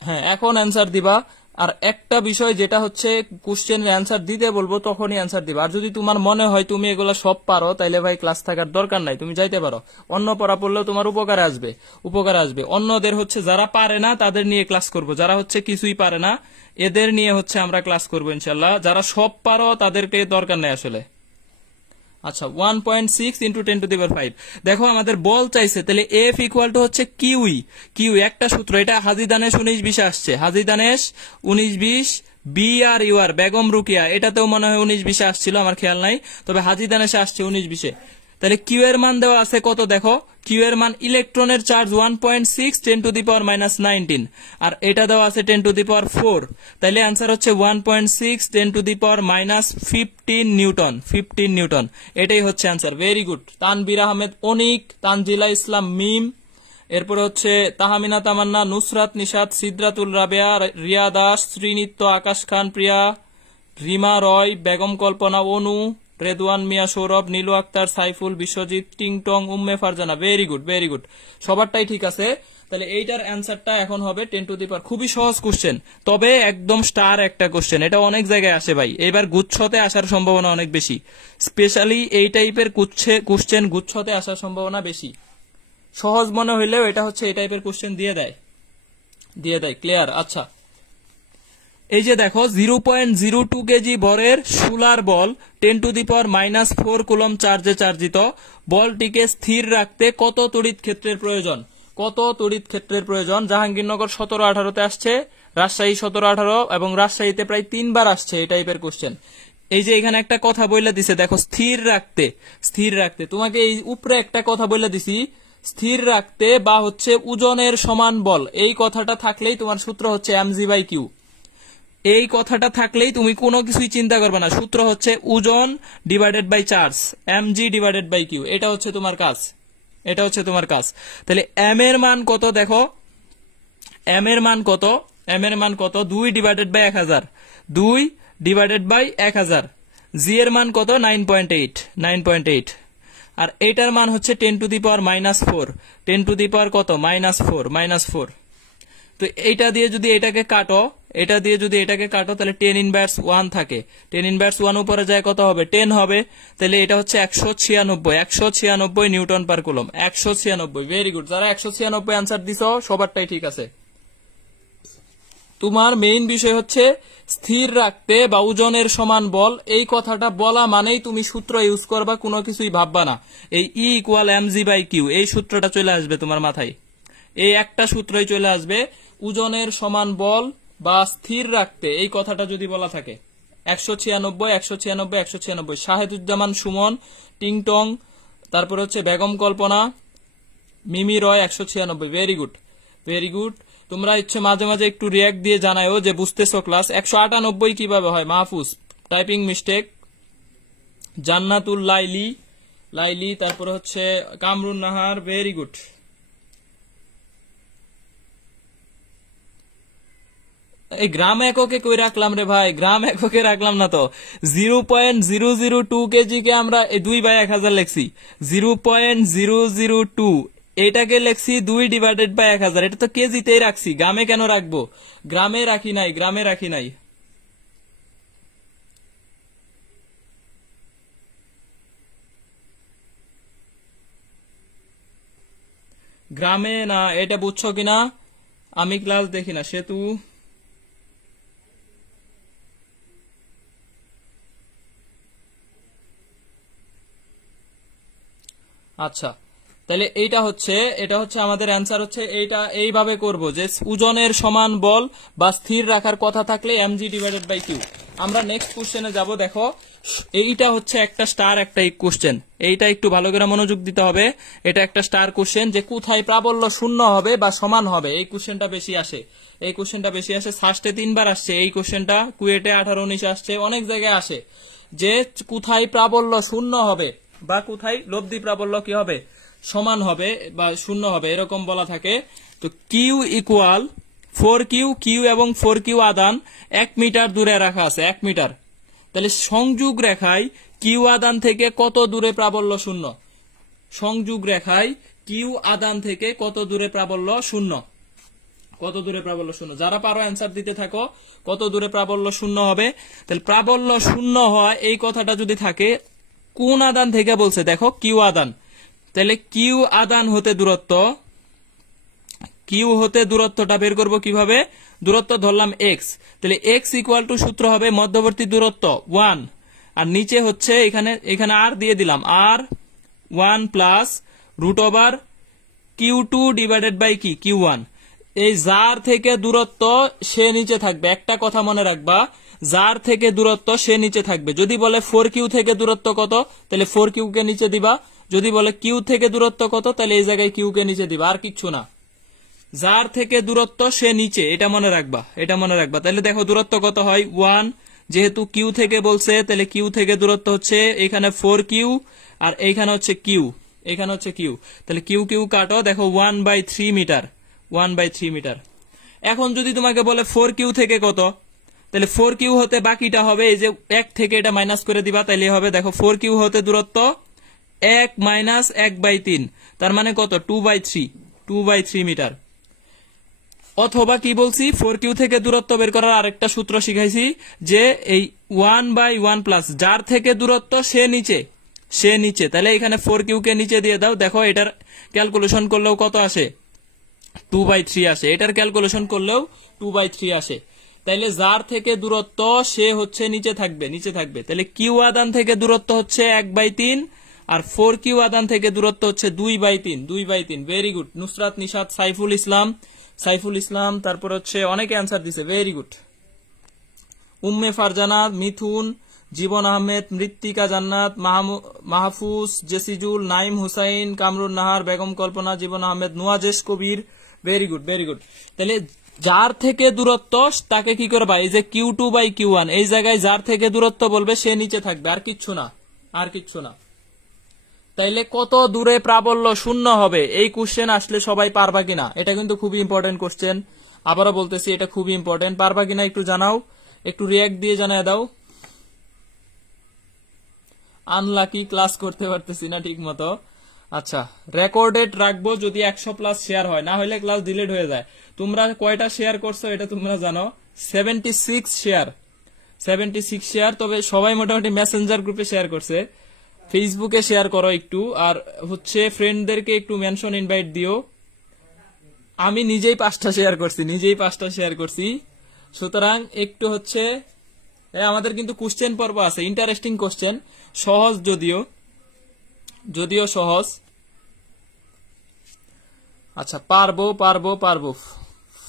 হ্যাঁ, এখন অ্যান্সার দিবা। আর একটা বিষয় যেটা হচ্ছে কোশ্চেনের অ্যান্সার দিতে বলবো তখনই অ্যান্সার দিবা। আর যদি তোমার মনে হয় তুমি এগুলো সব পারো তাইলে ভাই ক্লাস থাকার দরকার নাই, তুমি যাইতে পারো। অন্য পড়া পড়লেও তোমার উপকারে আসবে। অন্যদের হচ্ছে যারা পারে না তাদের নিয়ে ক্লাস করব, যারা হচ্ছে কিছুই পারে না এদের নিয়ে হচ্ছে আমরা ক্লাস করবো ইনশাল্লাহ। যারা সব পারো তাদেরকে দরকার নেই আসলে। আচ্ছা, 1.6 × 10⁵। দেখো আমাদের বল চাইছে, তাহলে F = হচ্ছে কিউ। একটা সূত্র, এটা হাজি দানেশ 19-20 আসছে, হাজি দানেশ 19-20, BR বেগম রুকিয়া, এটাতেও মনে হয় 19-20 আসছিল, আমার খেয়াল নাই, তবে হাজি দানেশে আসছে 19-20। তাহলে কিউ এর মান দেওয়া আছে কত, দেখো কিউ এর মান ইলেকট্রনের চার্জ 1.6 10⁻⁹, আর এটা দেওয়া আছে 10⁴। তাহলে आंसर হচ্ছে 1.6 10⁻⁻15 নিউটন। এটাই হচ্ছে answer. Very good. Tanvir Ahmed Anik, Tanzila Islam Mim, এরপরে হচ্ছে তাহমিনা তামান্না, নুসরাত নিশাত, সিদ্রাতুল রাবেয়া, রিয়া দাস, শ্রীনিত্য, আকাশ খান, প্রিয়া, রিমা রয়, বেগম কল্পনা, অনু, রেদওয়ান মিয়া, সৌরভ, নীলু আক্তার, সাইফুল, বিশ্বজিৎ, টিংটং, উম্মে ফারজানা। Very good. সবারটাই ঠিক আছে। তাহলে এইটার অ্যান্সারটা এখন হবে 10⁻। খুবই সহজ কোশ্চেন, তবে একদম স্টার একটা কোশ্চেন। এটা অনেক জায়গায় আসে ভাই, এবার গুচ্ছতে আসার সম্ভাবনা অনেক বেশি। স্পেশালি এই টাইপের কোশ্চেন গুচ্ছতে আসার সম্ভাবনা বেশি। সহজ মনে হইলেও এটা হচ্ছে এই টাইপের কোশ্চেন দিয়ে দেয়। ক্লিয়ার? আচ্ছা, এই যে দেখো 0.02 কেজি ভরের সোলার বল 10⁻⁻4 কুলম চার্জে চার্জিত বলটিকে স্থির রাখতে কত তড়িৎ ক্ষেত্রের প্রয়োজন? জাহাঙ্গীরনগর 17-18 তে আসছে, রাজশাহী 17-18, এবং রাজশাহীতে প্রায় 3 বার আসছে এই টাইপের কোশ্চেন। এই যে এখানে একটা কথা বলে দিছে, দেখো স্থির রাখতে তোমাকে এই উপরে একটা কথা বলে দিছি, স্থির রাখতে বা হচ্ছে ওজনের সমান বল, এই কথাটা থাকলেই তোমার সূত্র হচ্ছে mg/q। এই কথাটা থাকলেই তুমি কোনো কিছুই চিন্তা করবে না, সূত্র হচ্ছে ওজন ডিভাইডেড বাই চার্জ, mg/q। এটা হচ্ছে তোমার কাজ। তাহলে m এর মান কত, দেখো m এর মান কত 2 divided by 1000, 2 divided by 1000। g এর মান কত 9.8, আর এটার মান হচ্ছে 10⁻⁻4, 10⁻⁻ কত -4। তো এইটা দিয়ে যদি এটাকে কাটো তাহলে 10⁻1 থাকে, 10⁻1 উপরে যায় কত হবে, 10 হবে। তাহলে এটা হচ্ছে 196 Newton per coulomb, 196। Very good. যারা 196 আনসার দিছো সবারটাই ঠিক আছে। তোমার মেইন বিষয় হচ্ছে স্থির রাখতে বা ওজনের সমান বল, এই কথাটা বলা মানেই তুমি সূত্র ইউজ করবা, কোনো কিছুই ভাববা না। এই E = mg/q, এই সূত্রটা চলে আসবে তোমার মাথায়, এই একটা সূত্রই চলে আসবে। ওজনের সমান বল বা স্থির রাখতে এই কথাটা যদি বলা থাকে 196। শাহেদুজ্জামান সুমন, টিংটং, তারপর হচ্ছে বেগম কল্পনা, মিমি রয় 196। Very good. তোমরা ইচ্ছে মাঝে মাঝে একটু রিয়াক্ট দিয়ে জানায়ও যে বুঝতেছো ক্লাস। 198 কিভাবে হয়? Mahfuz, typing mistake. জান্নাতুল লাইলি, তারপর হচ্ছে কামরুন নাহার। Very good. এই গ্রাম এককে কই রাখলাম রে ভাই? গ্রাম এককে রাখলাম না তো। 0.002 কেজি কে আমরা 2/1000 লিখছি, 0.002 এটাকে লিখছি 2 ডিভাইডেড বাই 1000। এটা তো কেজিতেই রাখছি, গ্রামে কেন রাখবো? গ্রামে রাখি নাই। গ্রামে না, এটা বুঝছো কিনা? আমি ক্লাস দেখি না, সেতু। আচ্ছা, তাহলে এটা হচ্ছে আমাদের অ্যান্সার হচ্ছে এইটা। এইভাবে করব যে ওজনের সমান বল বা স্থির রাখার কথা থাকলে mg ডিভাইডেড বাই কিউ। আমরা নেক্সট কোশ্চেনে যাব। দেখো এইটা হচ্ছে একটা স্টার একটা কোশ্চেন, এইটা একটু ভালো করে মনোযোগ দিতে হবে। এটা একটা স্টার কোশ্চেন যে কোথায় প্রাবল্য শূন্য হবে বা সমান হবে, এই কোশ্চেনটা বেশি আসে। এই কোশ্চেনটা বেশি আসে, ফার্স্টে 3 বার আসছে এই কোশ্চেনটা, কুয়েটে 18-19 আসছে, অনেক জায়গায় আসে যে কোথায় প্রাবল্য শূন্য হবে বা কোথায় লব্ধি প্রাবল্য কি হবে সমান হবে বা শূন্য হবে, এরকম বলা থাকে। তো কিউ ইকুয়াল 4Q, কিউ এবং 4Q আদান 1 মিটার দূরে রাখা আছে, 1 মিটার। তাহলে সংযোগ রেখায় কিউ আদান থেকে কত দূরে প্রাবল্য শূন্য? সংযোগ রেখায় কিউ আদান থেকে কত দূরে প্রাবল্য শূন্য? কত দূরে প্রাবল্য শূন্য? যারা পারো অ্যান্সার দিতে থাকো, কত দূরে প্রাবল্য শূন্য হবে। তাহলে প্রাবল্য শূন্য হয় এই কথাটা যদি থাকে, কোন আদান থেকে বলছে? দেখো কিউ আদান। তাহলে কিউ আদান হতে দূরত্ব, কিউ হতে দূরত্বটা বের করব কিভাবে? দূরত্ব ধরলাম এক্স, তাহলে এক্স ইকুয়াল টু সূত্র হবে মধ্যবর্তী দূরত্ব 1, আর নিচে হচ্ছে এখানে আর দিয়ে দিলাম আর 1 plus root over Q2 divided by কি Q1। এই যার থেকে দূরত্ব সে নিচে থাকবে, একটা কথা মনে রাখবা, যার থেকে দূরত্ব সে নিচে থাকবে। যদি বলে 4Q থেকে দূরত্ব কত, তাহলে 4Q কে নিচে দিবা। যদি বলে কিউ থেকে দূরত্ব কত, তাহলে এই জায়গায় কিউ কে নিচে দিবা, আর কিচ্ছু না। যার থেকে দূরত্ব সে নিচে, এটা মনে রাখবা, এটা মনে রাখবা। তাহলে দেখো দূরত্ব কত হয় 1, যেহেতু কিউ থেকে বলছে তাহলে কিউ থেকে দূরত্ব হচ্ছে এখানে 4Q, আর এইখানে হচ্ছে কিউ, এখানে হচ্ছে কিউ। তাহলে কিউ কিউ কাটো, দেখো 1/3 মিটার, 1/3 মিটার। এখন যদি তোমাকে বলে 4Q থেকে কত, তাহলে 4Q হতে বাকিটা হবে এই যে 1 থেকে এটা মাইনাস করে দিবা, তাহলে হবে দেখো 4Q হতে দূরত্ব 1 মাইনাস 1/3, তার মানে কত? 2/3 মিটার। অথবা কি বলছি, 4Q থেকে দূরত্ব বের করার আরেকটা সূত্র শিখাইছি যে এই 1/1 প্লাস, যার থেকে দূরত্ব সে নিচে, সে নিচে। তাহলে এখানে 4Q কে নিচে দিয়ে দাও, দেখো এটার ক্যালকুলেশন করলেও কত আসে? 2/3 আসে। এটার ক্যালকুলেশন করলেও 2/3 আসে। তাইলে যার থেকে দূরত্ব সে হচ্ছে নিচে থাকবে, নিচে থাকবে। তাহলে কিউ আদান থেকে দূরত্ব হচ্ছে 1/3, আর 4Q আদান থেকে দূরত্ব হচ্ছে 2/3, 2/3। ভেরি গুড নুসরাত, নিশাত, সাইফুল ইসলাম, তারপর হচ্ছে অনেকে অ্যান্সার দিছে, ভেরি গুড। উম্মে ফারজানা, মিথুন, জীবন আহমেদ, মৃত্তিকা জান্নাত, মাহফুজ, জেসিজুল, নাইম হুসাইন, কামরুন নাহার, বেগম কল্পনা, জীবন আহমেদ, নুয়াজেশ কবির, ভেরি গুড, ভেরি গুড। তাহলে যার থেকে দূরত্ব তাকে কি করবা? এই যে Q2/Q1, এই জায়গায় যার থেকে দূরত্ব বলবে সে নিচে থাকবে, আর কিচ্ছু না, আর কিচ্ছু না। তাইলে কত দূরে প্রাবল্য শূন্য হবে, এই কোশ্চেন আসলে সবাই পারবা কিনা? এটা কিন্তু খুবই ইম্পর্টেন্ট কোশ্চেন, আবারও বলতেছি এটা খুবই ইম্পর্টেন্ট। পারবা কিনা একটু জানাও, একটু রিয়াক্ট দিয়ে জানায় দাও। আনলাকি, ক্লাস করতে পারতেছি না ঠিক মতো। আচ্ছা, রেকর্ডেড রাখবো যদি 100+ শেয়ার হয়, না হলে ক্লাস ডিলিট হয়ে যায়। তোমরা কয়টা শেয়ার করছো এটা তোমরা জানো? 76 শেয়ার, 76 শেয়ার। তবে সবাই মোটামুটি মেসেঞ্জার গ্রুপে শেয়ার করছে, ফেসবুকে শেয়ার করো একটু, আর হচ্ছে ফ্রেন্ডদেরকে একটু মেনশন ইনভাইট দিও। আমি নিজেই 5টা শেয়ার করছি, সুতরাং একটু হচ্ছে আমাদের কিন্তু কোশ্চেন পর্ব আছে, ইন্টারেস্টিং কোশ্চেন, সহজ যদিও সহজ। আচ্ছা, পারবো।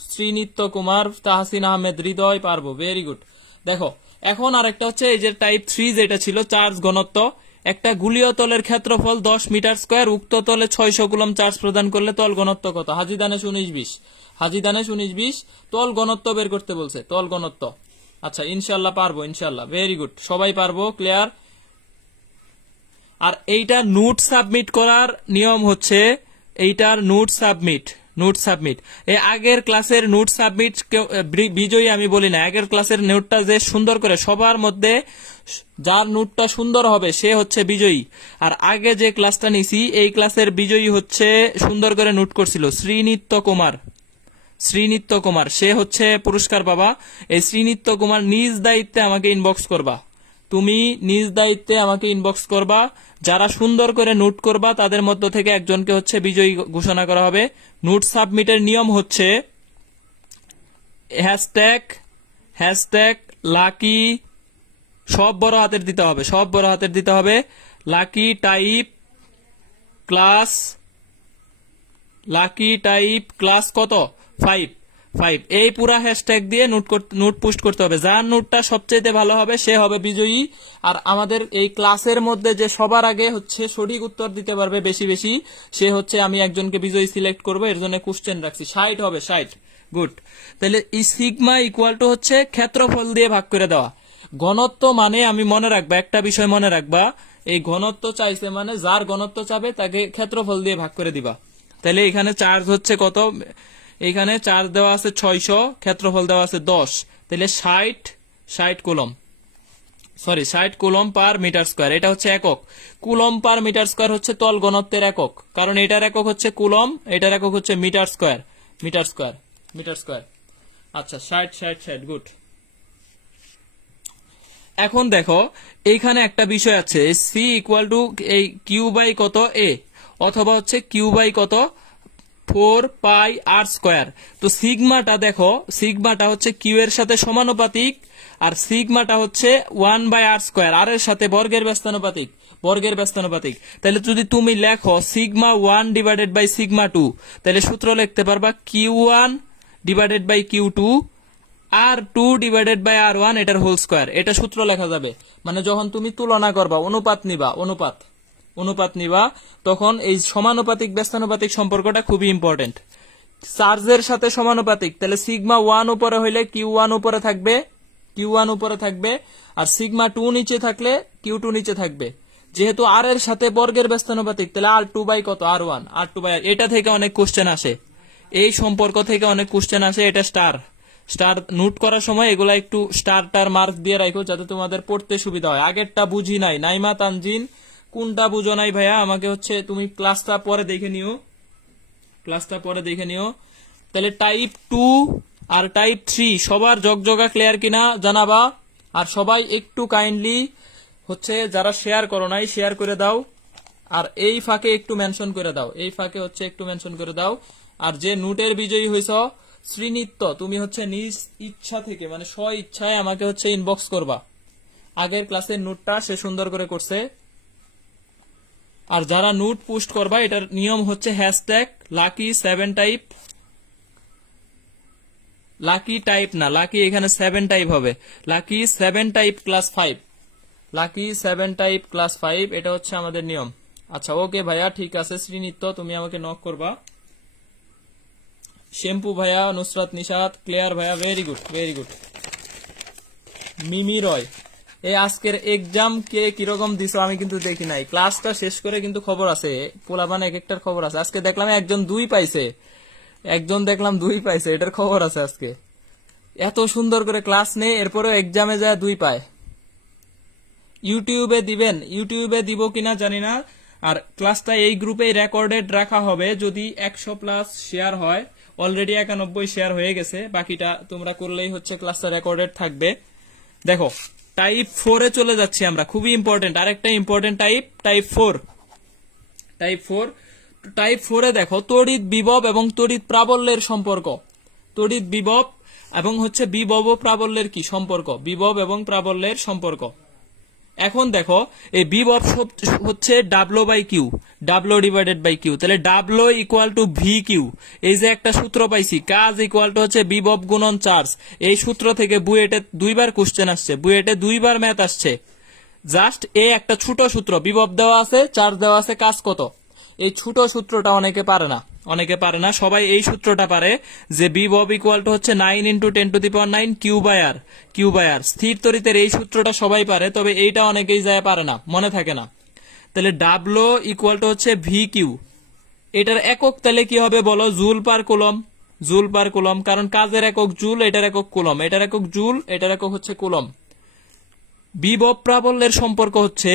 শ্রীনিত্য কুমার, তাহসিন আহমেদ, হৃদয়, পারবো, ভেরি গুড। দেখো এখন আরেকটা হচ্ছে এই যে টাইপ 3 যেটা ছিল চার্জ ঘনত্ব, একটা গুলীয় তলের ক্ষেত্রফল 10 মিটার স্কয়ার, উক্ত তলে 600 কুলম চার্জ প্রদান করলে তল ঘনত্ব কত? হাজি দানেশ 19-20, তল ঘনত্ব বের করতে বলছে, তল ঘনত্ব। আচ্ছা, ইনশাল্লাহ পারবো, ইনশাল্লাহ, ভেরি গুড, সবাই পারবো, ক্লিয়ার। আর এইটা নোট সাবমিট করার নিয়ম হচ্ছে, এইটার নোট সাবমিট এই আগের ক্লাসের নোট সাবমিট বিজয়ী আমি বলি না, আগের ক্লাসের নোটটা যে সুন্দর করে সবার মধ্যে যার নোটটা সুন্দর হবে সে হচ্ছে বিজয়ী। আর আগে যে ক্লাসটা নিছি এই ক্লাসের বিজয়ী হচ্ছে সুন্দর করে নোট করছিল শ্রীনিত্য কুমার, সে হচ্ছে পুরস্কার পাবা। এই শ্রীনিত্য কুমার নিজ দায়িত্বে আমাকে ইনবক্স করবা, তুমি নিজ দায়িত্বে আমাকে ইনবক্স করবা। যারা সুন্দর করে নোট করবা তাদের মধ্য থেকে একজনকে হচ্ছে বিজয়ী ঘোষণা করা হবে। নোট সাবমিটের নিয়ম হচ্ছে হ্যাশট্যাগ লাকি, সব বড় হাতের দিতে হবে, lucky type class lucky type class কত 5 5 এই পুরা হ্যাশট্যাগ দিয়ে নোট পোস্ট করতে হবে। যার নোটটা সবচেয়ে ভালো হবে সে হবে বিজয়ী। আর আমাদের এই ক্লাসের মধ্যে যে সবার আগে হচ্ছে সঠিক উত্তর দিতে পারবে বেশি বেশি, সে হচ্ছে আমি একজনকে বিজয়ী সিলেক্ট করব। এর জন্য কোশ্চেন রাখছি 60 হবে 60। গুড। তাহলে এই সিগমা ইকুয়াল টু হচ্ছে ক্ষেত্রফল দিয়ে ভাগ করে দেওয়া। ঘনত্ব মানে আমি মনে রাখবা, একটা বিষয় মনে রাখবা, এই ঘনত্ব চাইছে মানে যার ঘনত্ব চাবে তাকে ক্ষেত্রফল দিয়ে ভাগ করে দিবা। তাহলে এখানে চার্জ হচ্ছে কত, এখানে চার্জ দেওয়া আছে 600, ক্ষেত্রফল দেওয়া আছে 10, তাহলে 60 coulomb, sorry 60 coulomb per metre square. এটা হচ্ছে একক। কুলম পার মিটার স্কয়ার হচ্ছে তল ঘনত্বের একক, কারণ এটার একক হচ্ছে কুলম, এটার একক হচ্ছে metre square. Metre square metre square. আচ্ছা 60 গুড। এখন দেখো এইখানে একটা বিষয় আছে, সি ইকুয়াল টু এই কিউ বাই কত এ, অথবা হচ্ছে কিউ বাই কত 4 পাই আর স্কয়ার। তো সিগমাটা দেখো, সিগমাটা হচ্ছে কিউ এর সাথে সমানুপাতিক, আর সিগমাটা হচ্ছে 1 বাই আর স্কয়ার, আর এর সাথে বর্গের ব্যস্তানুপাতিক, বর্গের ব্যস্তানুপাতিক। তাহলে যদি তুমি লেখো সিগমা 1 ডিভাইডেড বাই সিগমা 2, তাহলে সূত্র লিখতে পারবা Q one divided by Q two R 2 divided by R 1 এটার হোল স্কয়ার। এটা সূত্র লেখা যাবে। মানে যখন তুমি তুলনা করবা, অনুপাত নিবা, অনুপাত নিবা, তখন এই সমানুপাতিক ব্যস্তানুপাতিক সম্পর্কটা খুবই ইম্পর্টেন্ট। চার্জের সাথে সমানুপাতিক, তাহলে সিগমা 1 উপরে হইলে কিউ1 উপরে থাকবে, কিউ1 উপরে থাকবে, আর সিগমা 2 নিচে থাকলে কিউ2 নিচে থাকবে। যেহেতু আর এর সাথে বর্গের ব্যস্তানুপাতিক, তাহলে আর 2 বাই কত আর 1, আর 2 বাই আর। এটা থেকে অনেক কোশ্চেন আসে, এই সম্পর্ক থেকে অনেক কোশ্চেন আসে। এটা স্টার নোট করার সময় এগুলা একটু স্টার মার্ক দিয়ে রাখো, যাতে তোমাদের পড়তে সুবিধা হয়। আগেরটা বুঝি নাই, নাইমা তানজিন কোনটা বুঝো নাই ভাইয়া, আমাকে হচ্ছে তুমি ক্লাসটা পরে দেখে নিও, ক্লাসটা পরে দেখে নিও। তাহলে টাইপ 2 আর টাইপ 3 সবার জগজগা ক্লিয়ার কিনা জানাবা। আর সবাই একটু কাইন্ডলি হচ্ছে যারা শেয়ার করো নাই শেয়ার করে দাও, আর এই ফাঁকে একটু মেনশন করে দাও, এই ফাঁকে হচ্ছে একটু মেনশন করে দাও। আর যে নোটের বিজয়ী হয়েছ শ্রীনিত্য, তুমি হচ্ছে নিজ ইচ্ছা থেকে মানে স্ব ইচ্ছায় আমাকে হচ্ছে ইনবক্স করবা। আগের ক্লাসের নোটটা সে সুন্দর করে করছে। আর যারা নোট পোস্ট করবা, এটার নিয়ম হচ্ছে hashtag lucky 7 type, lucky type না, লাকি এখানে 7 টাইপ হবে, lucky 7 type class 5, lucky 7 type class 5, এটা হচ্ছে আমাদের নিয়ম। আচ্ছা ওকে ভাইয়া, ঠিক আছে শ্রীনিত্য, তুমি আমাকে নক করবা। শ্যাম্পু ভাইয়া, নুসরাত নিশাত, ক্লিয়ার ভাইয়া, ভেরি গুড ভেরি গুড। মিমি রয়, এই আজকের এক্সাম কে কিরকম দিছো আমি কিন্তু দেখি নাই, ক্লাসটা শেষ করে কিন্তু খবর আছে, পোলাপান এক একটার খবর আছে। আজকে দেখলাম একজন 2 পাইছে, একজন দেখলাম 2 পাইছে, এটার খবর আছে আজকে। এত সুন্দর করে ক্লাস নেই, এরপরেও এক্সামে যায় 2 পায়। ইউটিউবে দিবেন, ইউটিউবে দিব কিনা জানি না। আর ক্লাসটা এই গ্রুপে রেকর্ডেড রাখা হবে যদি 100+ শেয়ার হয়। অলরেডি 91 শেয়ার হয়ে গেছে, বাকিটা তোমরা করলেই হচ্ছে ক্লাসটা রেকর্ডেড থাকবে। দেখো টাইপ 4 এ চলে যাচ্ছি আমরা, খুবই ইম্পর্টেন্ট, আরেকটা ইম্পর্টেন্ট টাইপ, টাইপ 4। টাইপ 4 এ দেখো তড়িৎ বিভব এবং তড়িৎ প্রাবল্যের সম্পর্ক, তড়িৎ বিভব এবং হচ্ছে বিভব ও প্রাবল্যের কি সম্পর্ক, বিভব এবং প্রাবল্যের সম্পর্ক। এখন দেখো এই বিভব হচ্ছে W by Q, W divided by Q, তাহলে W equal to V Q. এই যে একটা সূত্র পাইছি, কাজ ইকুয়াল টু হচ্ছে বিভব গুণন চার্জ। এই সূত্র থেকে বুয়েটে 2বার কোশ্চেন আসছে, বুয়েটে 2বার ম্যাথ আসছে। জাস্ট এই একটা ছোট সূত্র, বিভব দেওয়া আছে, চার্জ দেওয়া আছে, কাজ কত। এই ছোট সূত্রটা অনেকে পারে না, অনেকে পারে না, সবাই এই সূত্রটা পারে যে বিভব ইকুয়াল টু হচ্ছে 9 × 10⁻9 Q by R, Q by R. স্থির তড়িতের এই সূত্রটা সবাই পারে, তবে এইটা অনেকেই যায় পারে না, মনে থাকে না। তাহলে ডাব্লিউ ইকুয়াল টু হচ্ছে ভি কিউ। এটার একক তাহলে কি হবে বলো, joule per coulomb, joule per coulomb, কারণ কাজের একক জুল, এটার একক কুলম, এটার একক জুল, এটার একক হচ্ছে কুলম। বিভব প্রাবল্যের সম্পর্ক হচ্ছে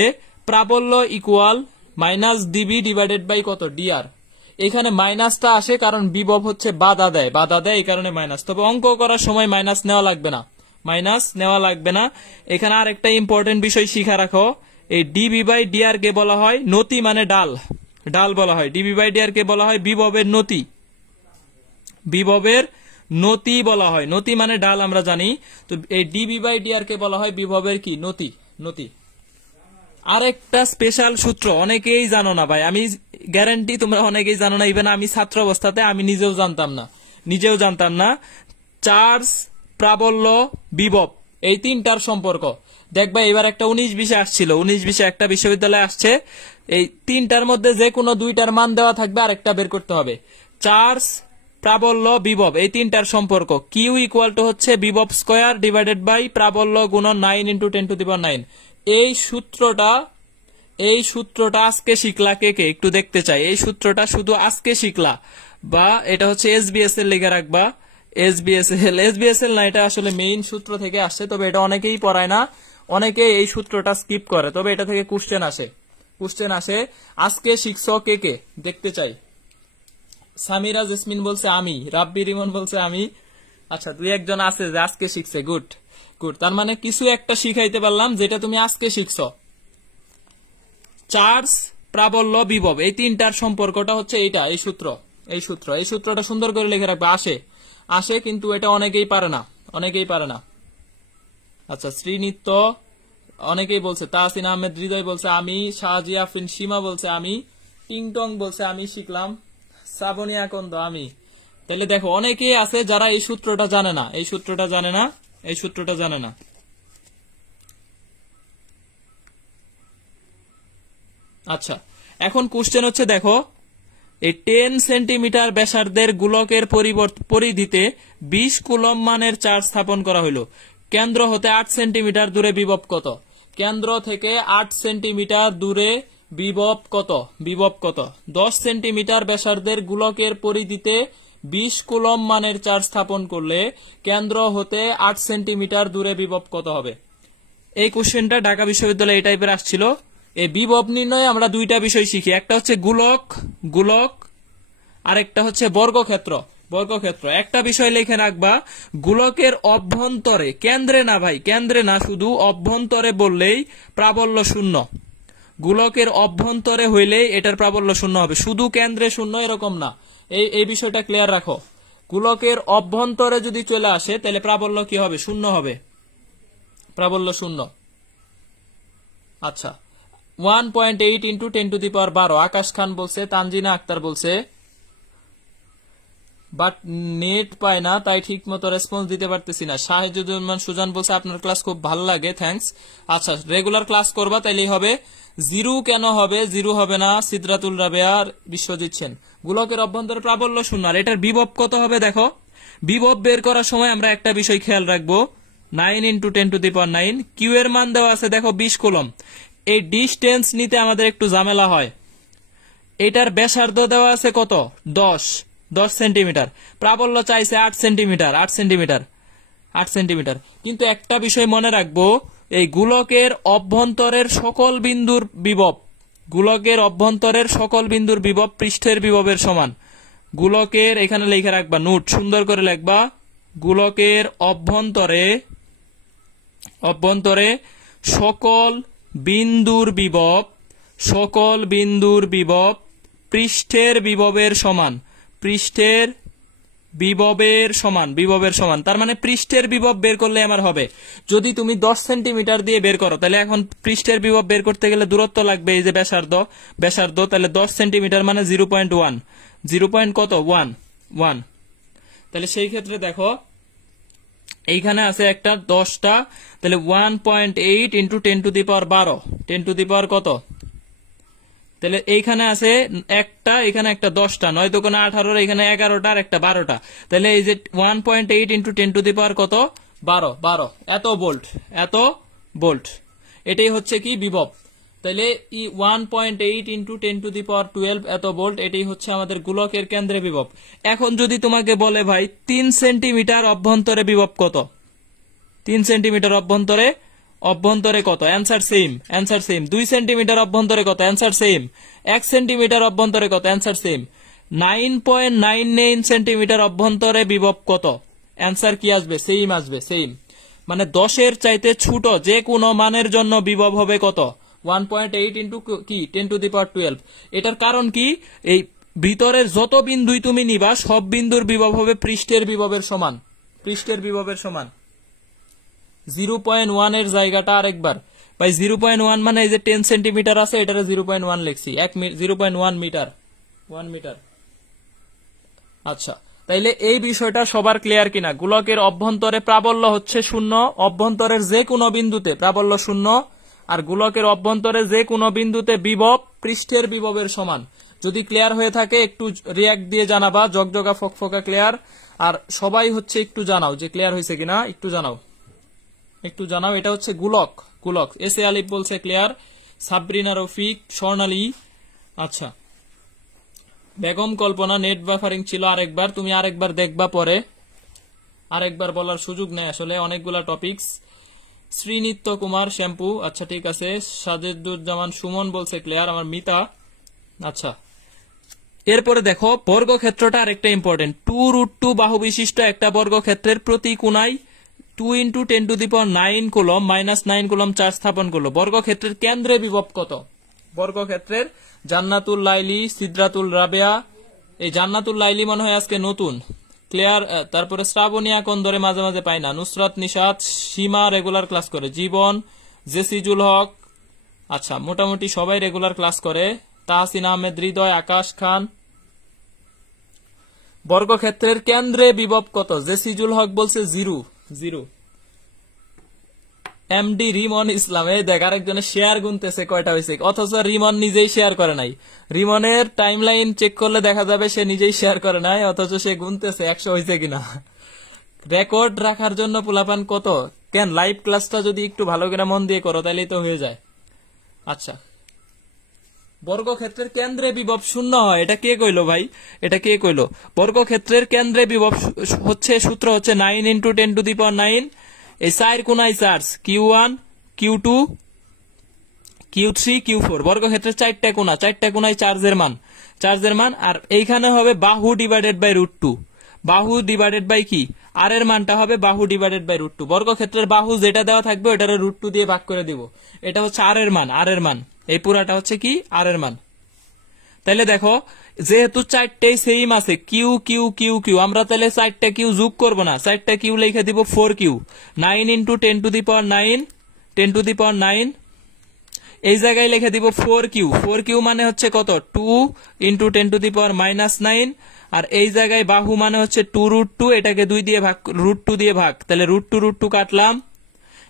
প্রাবল্য equal minus DB divided by কত ডিআর। এখানে মাইনাসটা আসে কারণ বিভব হচ্ছে বাধা দেয়, এই কারণে মাইনাস। তবে অঙ্ক করার সময় মাইনাস নেওয়া লাগবে না, মাইনাস নেওয়া লাগবে না। এখানে আর একটা ইম্পর্টেন্ট বিষয় শিখা রাখো, এই ডিবি বাই ডিআর কে বলা হয় নতি, মানে ডাল, ডাল বলা হয়। ডিবি বাই ডিআর কে বলা হয় বিভবের নতি, বিভবের নতি বলা হয়, নতি মানে ডাল আমরা জানি। তো এই ডিবি বাই ডিআর কে বলা হয় বিভবের কি নতি, নতি। আরেকটা স্পেশাল সূত্র অনেকেই জানো না ভাই, আমি গ্যারান্টি তোমরা অনেকেই জানো না, ইভেন আমি ছাত্র অবস্থাতে আমি নিজেও জানতাম না চার্জ, প্রাবল্য, বিভব এই তিনটার সম্পর্ক। দেখবা এবার একটা 19-20 আসছিল, 19-20 একটা বিশ্ববিদ্যালয়ে আসছে, এই তিনটার মধ্যে যে কোনো দুইটার মান দেওয়া থাকবে, আরেকটা বের করতে হবে। চার্জ, প্রাবল্য, বিভব এই তিনটার সম্পর্ক কিউ ইকুয়াল টু হচ্ছে বিভব স্কয়ার ডিভাইডেড বাই প্রাবল্য গুণন 9 × 10⁹। এই সূত্রটা আজকে শিখলা কে একটু দেখতে চাই। এই সূত্রটা শুধু আজকে শিখলা, বা এটা হচ্ছে এসবিএসএল লিখে রাখবা। এসবিএসএল না, এটা আসলে মেইন সূত্র থেকে আসছে, তবে এটা অনেকেই পড়ায় না, অনেকে এই সূত্রটা স্কিপ করে, তবে এটা থেকে কোশ্চেন আসে। আজকে শিখছ কে দেখতে চাই। সামিরা জেসমিন বলছে আমি, রাব্বি রিমন বলছে আমি। আচ্ছা, 2-1 আছে যে আজকে শিখছে, গুড। তার মানে কিছু একটা শিখাইতে পারলাম যেটা তুমি আজকে শিখছ। চার্জ, প্রাবল্য, বিভব এই তিনটার সম্পর্কটা হচ্ছে এই সূত্রটা সুন্দর করে লিখে রাখবে। আসে কিন্তু এটা অনেকেই পারে না। আচ্ছা, শ্রীনিত্য অনেকেই বলছে, তাহসিন আহমেদ হৃদয় বলছে আমি, শাহজিয়া আফরিন সীমা বলছে আমি, টিংটং বলছে আমি শিখলাম, শ্রাবণী আকন্দ আমি। তাহলে দেখো অনেকেই আছে যারা এই সূত্রটা জানে না। আচ্ছা, এখন কোশ্চেন হচ্ছে, দেখো এই 10 সেন্টিমিটার ব্যাসার্ধের গোলকের পরিধিতে 20 কুলম্ব মানের চার্জ স্থাপন করা হইল। কেন্দ্র হতে 8 সেন্টিমিটার দূরে বিভব কত? কেন্দ্র থেকে 8 সেন্টিমিটার দূরে বিভব কত? 10 সেন্টিমিটার ব্যাসার্ধের গোলকের পরিধিতে 20 কুলম্ব মানের চার্জ স্থাপন করলে কেন্দ্র হতে 8 সেন্টিমিটার দূরে বিভব কত হবে? এই কোশ্চেনটা ঢাকা বিশ্ববিদ্যালয়ে এই টাইপের আসছিল। এই বিভব নির্ণয়ে আমরা দুইটা বিষয় শিখি, একটা হচ্ছে গোলক আর একটা হচ্ছে বর্গক্ষেত্র। একটা বিষয় লিখে রাখবা, গোলকের অভ্যন্তরে, কেন্দ্রে না শুধু অভ্যন্তরে বললেই প্রাবল্য শূন্য। গোলকের অভ্যন্তরে হইলেই এটার প্রাবল্য শূন্য হবে, শুধু কেন্দ্রে শূন্য এরকম না। এই বিষয়টা ক্লিয়ার রাখো। গোলকের অভ্যন্তরে যদি চলে আসে তাহলে প্রাবল্য কি হবে? শূন্য হবে, প্রাবল্য শূন্য। আচ্ছা, 1.8 × 10⁻12 আকাশ খান বলছে, তানজিনা আক্তার বলছে, বাট নেট পায় না তাই ঠিক মতো রেসপন্স দিতে পারতেছি না। শাহিদুজ্জামান সুজান বলছে আপনার ক্লাস খুব ভালো লাগে, থ্যাঙ্কস। আচ্ছা, রেগুলার ক্লাস করবা তাইলেই হবে। জিরো কেন হবে? জিরো হবে না, সিদরাতুল রাবেয়ার বিশ্বজিৎ সেন। গোলকের অভ্যন্তরে প্রাবল্য শূন্য। আর এটার বিভব কত হবে? দেখো, বিভব বের করার সময় আমরা একটা বিষয় খেয়াল রাখবো, 9 × 10⁹। কিউ এর মান দেওয়া আছে দেখো 20 কুলম্ব। এই ডিস্টেন্স নিতে আমাদের একটু ঝামেলা হয়। এটার ব্যাসার্ধ দেওয়া আছে কত? 10 সেন্টিমিটার। প্রাবল্য চাইছে 8 সেন্টিমিটার। কিন্তু একটা বিষয় মনে রাখবো, এই গোলকের অভ্যন্তরের সকল বিন্দুর বিভব পৃষ্ঠের বিভবের সমান। গোলকের, এখানে লিখে রাখবা, নোট সুন্দর করে লিখবা, গোলকের অভ্যন্তরে সকল বিন্দুর বিভব পৃষ্ঠের বিভবের সমান। তার মানে পৃষ্ঠের বিভব বের করলে আমার হবে, যদি তুমি 10 সেন্টিমিটার দিয়ে বের করো তাহলে এখন পৃষ্ঠের বিভব বের করতে গেলে দূরত্ব লাগবে, এই যে ব্যাসার্ধ, তাহলে 10 সেন্টিমিটার মানে 0.1, 1 তাহলে সেই ক্ষেত্রে দেখো এইখানে আছে একটা 10টা, তাহলে 1.8 × 10⁻12, 10 কত? তাহলে এইখানে আছে একটা, এখানে একটা 10টা, 9 × 18, এখানে 11টা আর একটা 12টা। তাহলে এই যে 1.8 × 10⁻12 কত? 12 এত ভোল্ট। এটাই হচ্ছে কি? বিভব। তাহলে 1.8 × 10⁻12 এত ভোল্ট, এটাই হচ্ছে আমাদের গোলকের কেন্দ্রে বিভব। এখন যদি তোমাকে বলে ভাই 3 সেন্টিমিটার অভ্যন্তরে বিভব কত? 3 সেন্টিমিটার অভ্যন্তরে কত? Answer same. 2 সেন্টিমিটার অভ্যন্তরে কত? Answer same. 1 সেন্টিমিটার অভ্যন্তরে কত? Answer same. 9.99 সেন্টিমিটার অভ্যন্তরে বিভব কত? অ্যান্সার কি আসবে? সেম। মানে 10-এর চাইতে ছোট যে কোনো মানের জন্য বিভব হবে কত? 1.8 × 10⁻12। এটার কারণ কি? এই ভিতরের যত বিন্দুই তুমি নিবা সব বিন্দুর বিভব হবে পৃষ্ঠের বিভবের সমান। 0.1 এর জায়গাটা আরেকবার ভাই 0.1 মানে এই যে 10 সেন্টিমিটার আছে, এটারে 0.1 লিখছি, 0.1 মিটার, 1 মিটার। আচ্ছা, তাইলে এই বিষয়টা সবার ক্লিয়ার কিনা? গোলকের অভ্যন্তরে প্রাবল্য হচ্ছে 0, অভ্যন্তরের যে কোনো বিন্দুতে প্রাবল্য 0, আর গোলকের অভ্যন্তরে যে কোনো বিন্দুতে বিভব পৃষ্ঠের বিভবের সমান। যদি ক্লিয়ার হয়ে থাকে একটু রিয়াক্ট দিয়ে জানাবা, জগজগা ফকফকা ক্লিয়ার। আর সবাই হচ্ছে একটু জানাও যে ক্লিয়ার হয়েছে কিনা, একটু জানাও, একটু জানাও। এটা হচ্ছে গোলক, গোলক। এস এ আলিফ বলছে ক্লিয়ার, সাবরিনা রফিক, স্বর্ণালী। আচ্ছা, বেগম কল্পনা নেট বাফারিং ছিল আরেকবার, তুমি আরেকবার দেখবা, পরে আরেকবার বলার সুযোগ নেই আসলে, অনেকগুলা টপিকস। শ্রীনিত্য কুমার শ্যাম্পু, আচ্ছা ঠিক আছে। সাজেদুজ্জামান সুমন বলছে ক্লিয়ার, আমার মিতা। আচ্ছা, এরপরে দেখো বর্গক্ষেত্রটা আরেকটা ইম্পর্টেন্ট। 2√2 বাহু বিশিষ্ট একটা বর্গক্ষেত্রের প্রতি কোণায় 2 × 10⁹ কুলম -9 কুলম চার্জ স্থাপন করলো। বর্গক্ষেত্রের কেন্দ্রে বিভব কত? বর্গক্ষেত্রের জান্নাতুল লাইলি, সিদরাতুল রাবেয়া, এই জান্নাতুল লাইলি মনে হয় আজকে নতুন, ক্লিয়ার। তারপরে শ্রাবণিয়া কোন ধরে মাঝে মাঝে পাই না, নুসরাত নিশাত, সীমা রেগুলার ক্লাস করে, জীবন, জেসিজুল হক, আচ্ছা মোটামুটি সবাই রেগুলার ক্লাস করে, তাহসিন আহমেদ, হৃদয়, আকাশ খান। বর্গক্ষেত্রের কেন্দ্রে বিভব কত? জেসিজুল হক বলছে 0। এমডি রিমন ইসলাম, এই দেখ আরেকজনের শেয়ার গুনতেছে কয়টা হয়েছে, অথচ রিমন নিজেই শেয়ার করে নাই। রিমনের টাইমলাইন চেক করলে দেখা যাবে সে নিজেই শেয়ার করে নাই, অথচ সে গুনতেছে 100 হয়েছে কিনা। রেকর্ড রাখার জন্য পোলাপান কত কেন, লাইভ ক্লাসটা যদি একটু ভালো করে মন দিয়ে করো তাহলেই তো হয়ে যায়। আচ্ছা, বর্গক্ষেত্রের কেন্দ্রে বিভব 0 হয়, এটা কে কইলো ভাই? এটা কে কইলো? বর্গক্ষেত্রের কেন্দ্রে বিভব হচ্ছে, সূত্র হচ্ছে 9 × 10⁹। এই 4 কোণায় charge Q1, Q2, Q3, Q4। বর্গক্ষেত্রের 4টা কোণা, 4টা কোণায় চার্জের মান, আর এইখানে হবে বাহু ডিভাইডেড বাই √2। বাহু ডিভাইডেড বাই কি, আর এর মানটা হবে বাহু ডিভাইডেড বাই √2। বর্গক্ষেত্রের বাহু যেটা দেওয়া থাকবে ওটারে √2 দিয়ে ভাগ করে দিব। এটা হচ্ছে আর এর মান, এই পুরাটা হচ্ছে কি আর এর মান। তাহলে দেখো যেহেতু 4টাই সেম আছে, কিউ কিউ কিউ কিউ, আমরা তাহলে 4টা কিউ যোগ করবো না, 4টা কিউ লিখে দিব 4Q। 9 × 10⁹, এই জায়গায় লিখে দিব 4Q। 4Q মানে হচ্ছে কত? 2 × 10⁻⁹, আর এই জায়গায় বাহু মানে হচ্ছে 2√2, এটাকে 2 দিয়ে ভাগ, √2 দিয়ে ভাগ, তাহলে √2 কাটলাম।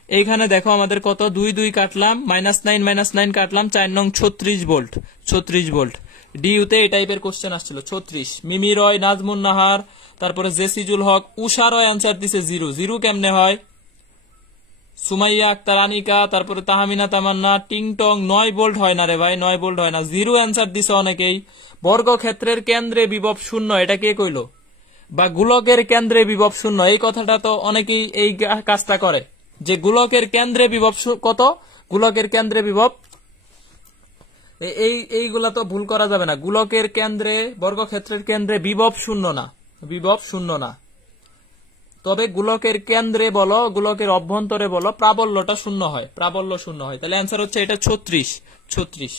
এইখানে দেখো আমাদের কত, 2 কাটলাম, -9 কাটলাম, 4 নং 36 ভোল্ট, 36 ভোল্ট। ডিইউতে এই টাইপের কোশ্চেন আসছিল 36। মিমি রয়, নাজমুন নাহার, তারপরে জেসিজুল হক, উষা রয় অ্যান্সার দিছে 0 কেমনে হয়? সুমাইয়া আক্তার, আনিকা, তারপরে তাহমিনা তামান্না, টিংটং, 9 ভোল্ট হয় না রে ভাই, 9 ভোল্ট হয় না, 0 অ্যান্সার দিছে অনেকেই। বর্গক্ষেত্রের কেন্দ্রে বিভব 0, এটা কে কইলো? বা গোলকের কেন্দ্রে বিভব 0, এই কথাটা তো অনেকেই এই কাজটা করে, যে গোলকের কেন্দ্রে বিভব কত, গোলকের কেন্দ্রে বিভব, এইগুলা তো ভুল করা যাবে না। গোলকের কেন্দ্রে, বর্গক্ষেত্রের কেন্দ্রে বিভব 0 না, বিভব 0 না। তবে গোলকের কেন্দ্রে বলো, গোলকের অভ্যন্তরে বলো, প্রাবল্যটা 0 হয়, প্রাবল্য 0 হয়। তাহলে অ্যান্সার হচ্ছে এটা 36।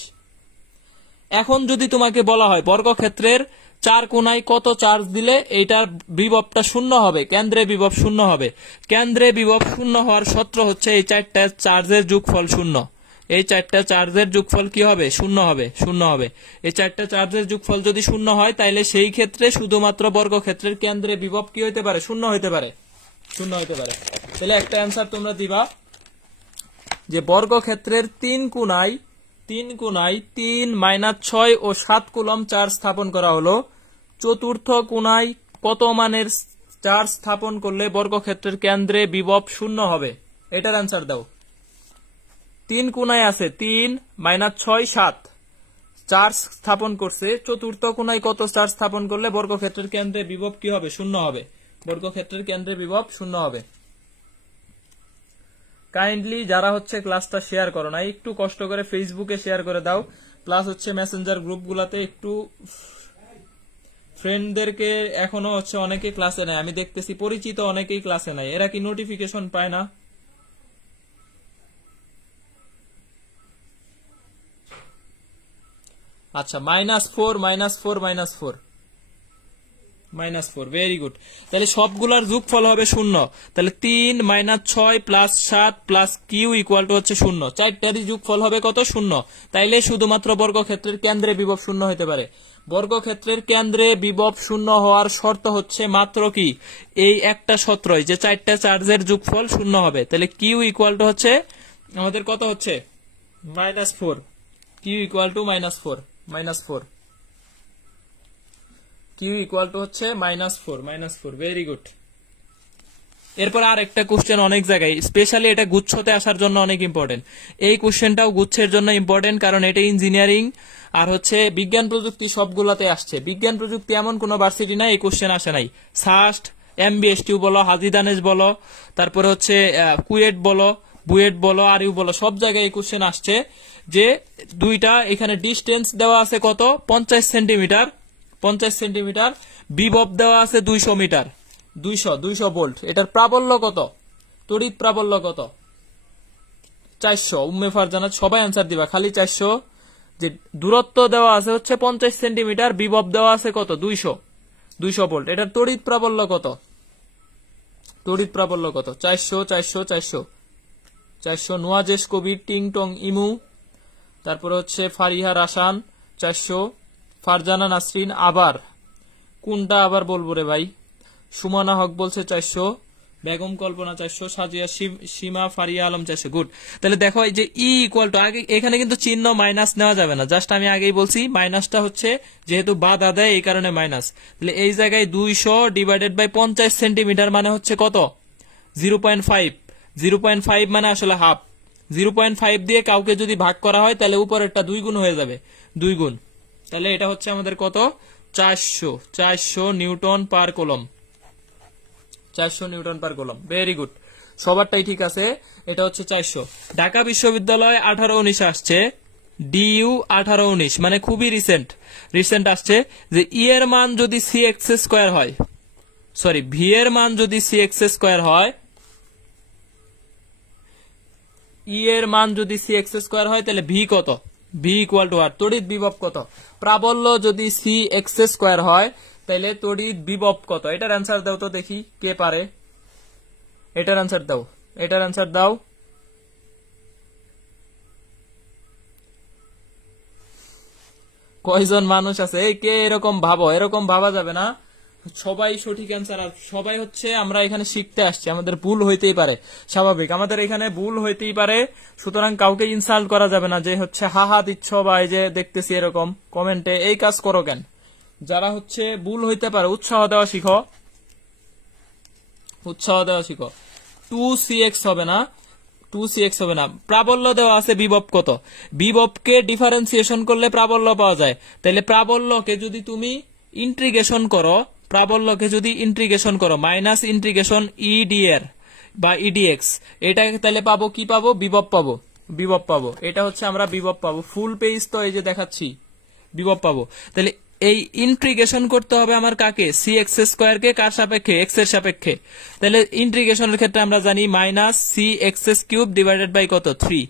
এখন যদি তোমাকে বলা হয় বর্গক্ষেত্রের 4 কোণায় কত চার্জ দিলে এইটার বিভবটা 0 হবে, কেন্দ্রে বিভব 0 হবে। কেন্দ্রে বিভব 0 হওয়ার সূত্র হচ্ছে এই 4টা চার্জের যোগফল 0। এই 4টা চার্জের যোগফল কি হবে? 0 হবে, 0 হবে। এই 4টা চার্জের যোগফল যদি 0 হয় তাহলে সেই ক্ষেত্রে শুধুমাত্র বর্গক্ষেত্রের কেন্দ্রে বিভব কি হইতে পারে? 0 হইতে পারে, 0 হইতে পারে। তাহলে একটা অ্যান্সার তোমরা দিবা যে বর্গক্ষেত্রের 3 কোণায় 3 -6 ও 7 কুলম চার্জ স্থাপন করা হলো। চতুর্থ কোণায় কত মানের চার্জ স্থাপন করলে বর্গক্ষেত্রের কেন্দ্রে বিভব 0 হবে? এটার অ্যান্সার দাও। 3 কোণায় আছে 3 -6 7 চার্জ স্থাপন করছে, চতুর্থ কোণায় কত চার্জ স্থাপন করলে বর্গক্ষেত্রের কেন্দ্রে বিভব কি হবে? 0 হবে। বর্গক্ষেত্রের কেন্দ্রে বিভব 0 হবে। কাইন্ডলি যারা হচ্ছে ক্লাসটা শেয়ার করো না, একটু কষ্ট করে ফেসবুকে শেয়ার করে দাও, প্লাস হচ্ছে মেসেঞ্জার গ্রুপগুলোতে একটু ফ্রেন্ডদেরকে, এখনো হচ্ছে অনেকেই ক্লাসে নেয়, আমি দেখতেছি পরিচিত অনেকেই ক্লাসে নেয়, এরা কি নোটিফিকেশন পায় না? আচ্ছা, -4 -4 -4 -4, ভেরি গুড। তাহলে সবগুলার যোগফল হবে 0। তাহলে 3 - 6 + 7 + q = হচ্ছে 0। চারটারই যোগফল হবে কত? 0। তাইলে শুধুমাত্র বর্গক্ষেত্রের কেন্দ্রে বিভব 0 হতে পারে। বর্গক্ষেত্রের কেন্দ্রে বিভব 0 হওয়ার শর্ত হচ্ছে মাত্র কি, এই একটা সূত্রই যে চারটা চার্জের যোগফল 0 হবে। তাহলে q = হচ্ছে আমাদের কত হচ্ছে? -4। q = -4 q = হচ্ছে -4 ভেরি গুড। এরপর আর একটা কোশ্চেন অনেক জায়গায়, স্পেশালি এটা গুচ্ছতে আসার জন্য অনেক ইম্পর্টেন্ট। এই কোশ্চেনটাও গুচ্ছের জন্য ইম্পর্টেন্ট, কারণ এটা ইঞ্জিনিয়ারিং আর হচ্ছে বিজ্ঞান প্রযুক্তি সবগুলাতে আসছে। বিজ্ঞান প্রযুক্তি এমন কোন ভার্সিটি নাই এই কোশ্চেন আসে নাই। সাস্ট, এমবিএসটিউ বলো, হাজী দানেশ বলো, তারপরে হচ্ছে কুয়েট বলো, বুয়েট বলো, আরইউ বলো, সব জায়গায় এই কোশ্চেন আসছে যে দুইটা এখানে ডিস্টেন্স দেওয়া আছে কত? 50 সেন্টিমিটার, 50 সেন্টিমিটার, বিভব দেওয়া আছে 200 মিটার, 200 ভোল্ট। এটার প্রাবল্য কত? তড়িৎ প্রাবল্য কত? 400। উম্মে ফারজানাত সবাই অ্যান্সার দিবা, খালি 400। যে দূরত্ব দেওয়া আছে হচ্ছে 50 সেন্টিমিটার, বিভব দেওয়া আছে কত? 200 ভোল্ট। এটার তড়িৎ প্রাবল্য কত? তড়িৎ প্রাবল্য কত? 400 নোয়াজেশ কবির, টিং টং ইমু, তারপরে হচ্ছে ফারিহা রাসান 400, ফারজানা নাসরিন, আবার কোনটা আবার বলবো রে ভাই? সুমনা হক বলছে 400, বেগম কল্পনা 400, সাজিয়া সীমা, ফারিয়া আলম 400। গুড। তাহলে দেখো এই যে ই ইকুয়াল টু, আগে এখানে কিন্তু চিহ্ন মাইনাস নেওয়া যাবে না, জাস্ট আমি আগেই বলছি মাইনাসটা হচ্ছে যেহেতু বাধা দেয় এই কারণে মাইনাস। তাহলে এই জায়গায় 200 ডিভাইডেড বাই 50 সেন্টিমিটার মানে হচ্ছে কত? 0.5। 0.5 মানে আসলে হাফ। 0.5 দিয়ে কাউকে যদি ভাগ করা হয় তাহলে উপরেরটা 2 গুণ হয়ে যাবে, 2 গুণ। তাহলে এটা হচ্ছে আমাদের কত? 400 newton per coulomb, 400 newton per coulomb. Very good, সবারটাই ঠিক আছে। এটা হচ্ছে 400। ঢাকা বিশ্ববিদ্যালয় 18-19 আসছে, ডিইউ 18-19 মানে খুবই রিসেন্ট আসছে যে ই এর মান যদি c(x²) হয়, সরি ভি এর মান যদি c(x²) হয়, ই এর মান যদি c(x²) হয় তাহলে ভি কত? ভি ইকুয়াল টু আর তড়িৎ বিভব কত? প্রাবল্য যদি c(x²) হয় তাহলে তড়িৎ বিভব কত? এটার অ্যান্সার দাও তো দেখি, কে পারে? এটার অ্যান্সার দাও, এটার অ্যান্সার দাও। কয়জন মানুষ আছে? এই কে এরকম ভাবো? এরকম ভাবা যাবে না। সবাই সঠিক অ্যান্সার, আর সবাই হচ্ছে আমরা এখানে শিখতে আসছি, আমাদের ভুল হইতেই পারে, স্বাভাবিক, আমাদের এখানে ভুল হইতেই পারে। সুতরাং কাউকে ইনসাল্ট করা যাবে না যে হচ্ছে হাহা দিচ্ছ বা এই যে দেখতেছি এরকম কমেন্টে, এই কাজ করো কেন? যারা হচ্ছে ভুল হইতে পারে উৎসাহ দেওয়া শিখো, উৎসাহ দেওয়া শিখো। 2cx হবে না, 2cx হবে না। প্রাবল্য দেওয়া আছে বিভব কত? বিভবকে ডিফারেন্সিয়েশন করলে প্রাবল্য পাওয়া যায়। তাহলে প্রাবল্যকে যদি তুমি ইন্টিগ্রেশন করো, প্রাবল্যকে যদি ইন্টিগ্রেশন করো মাইনাস ইন্টিগ্রেশন ইডিএর বা ইডিএক্স, এটা তাহলে পাবো কি? পাবো বিভব পাবো, বিভব পাবো। এটা হচ্ছে আমরা বিভব পাবো। ফুল পেজ তো এই যে দেখাচ্ছি, বিভব পাবো। তাহলে এই ইন্টিগ্রেশন করতে হবে আমার কাকে? c(x²) কে কার সাপেক্ষে? x এর সাপেক্ষে। তাহলে ইন্টিগ্রেশনের ক্ষেত্রে আমরা জানি মাইনাস c(x³ ডিভাইডেড বাই কত? 3।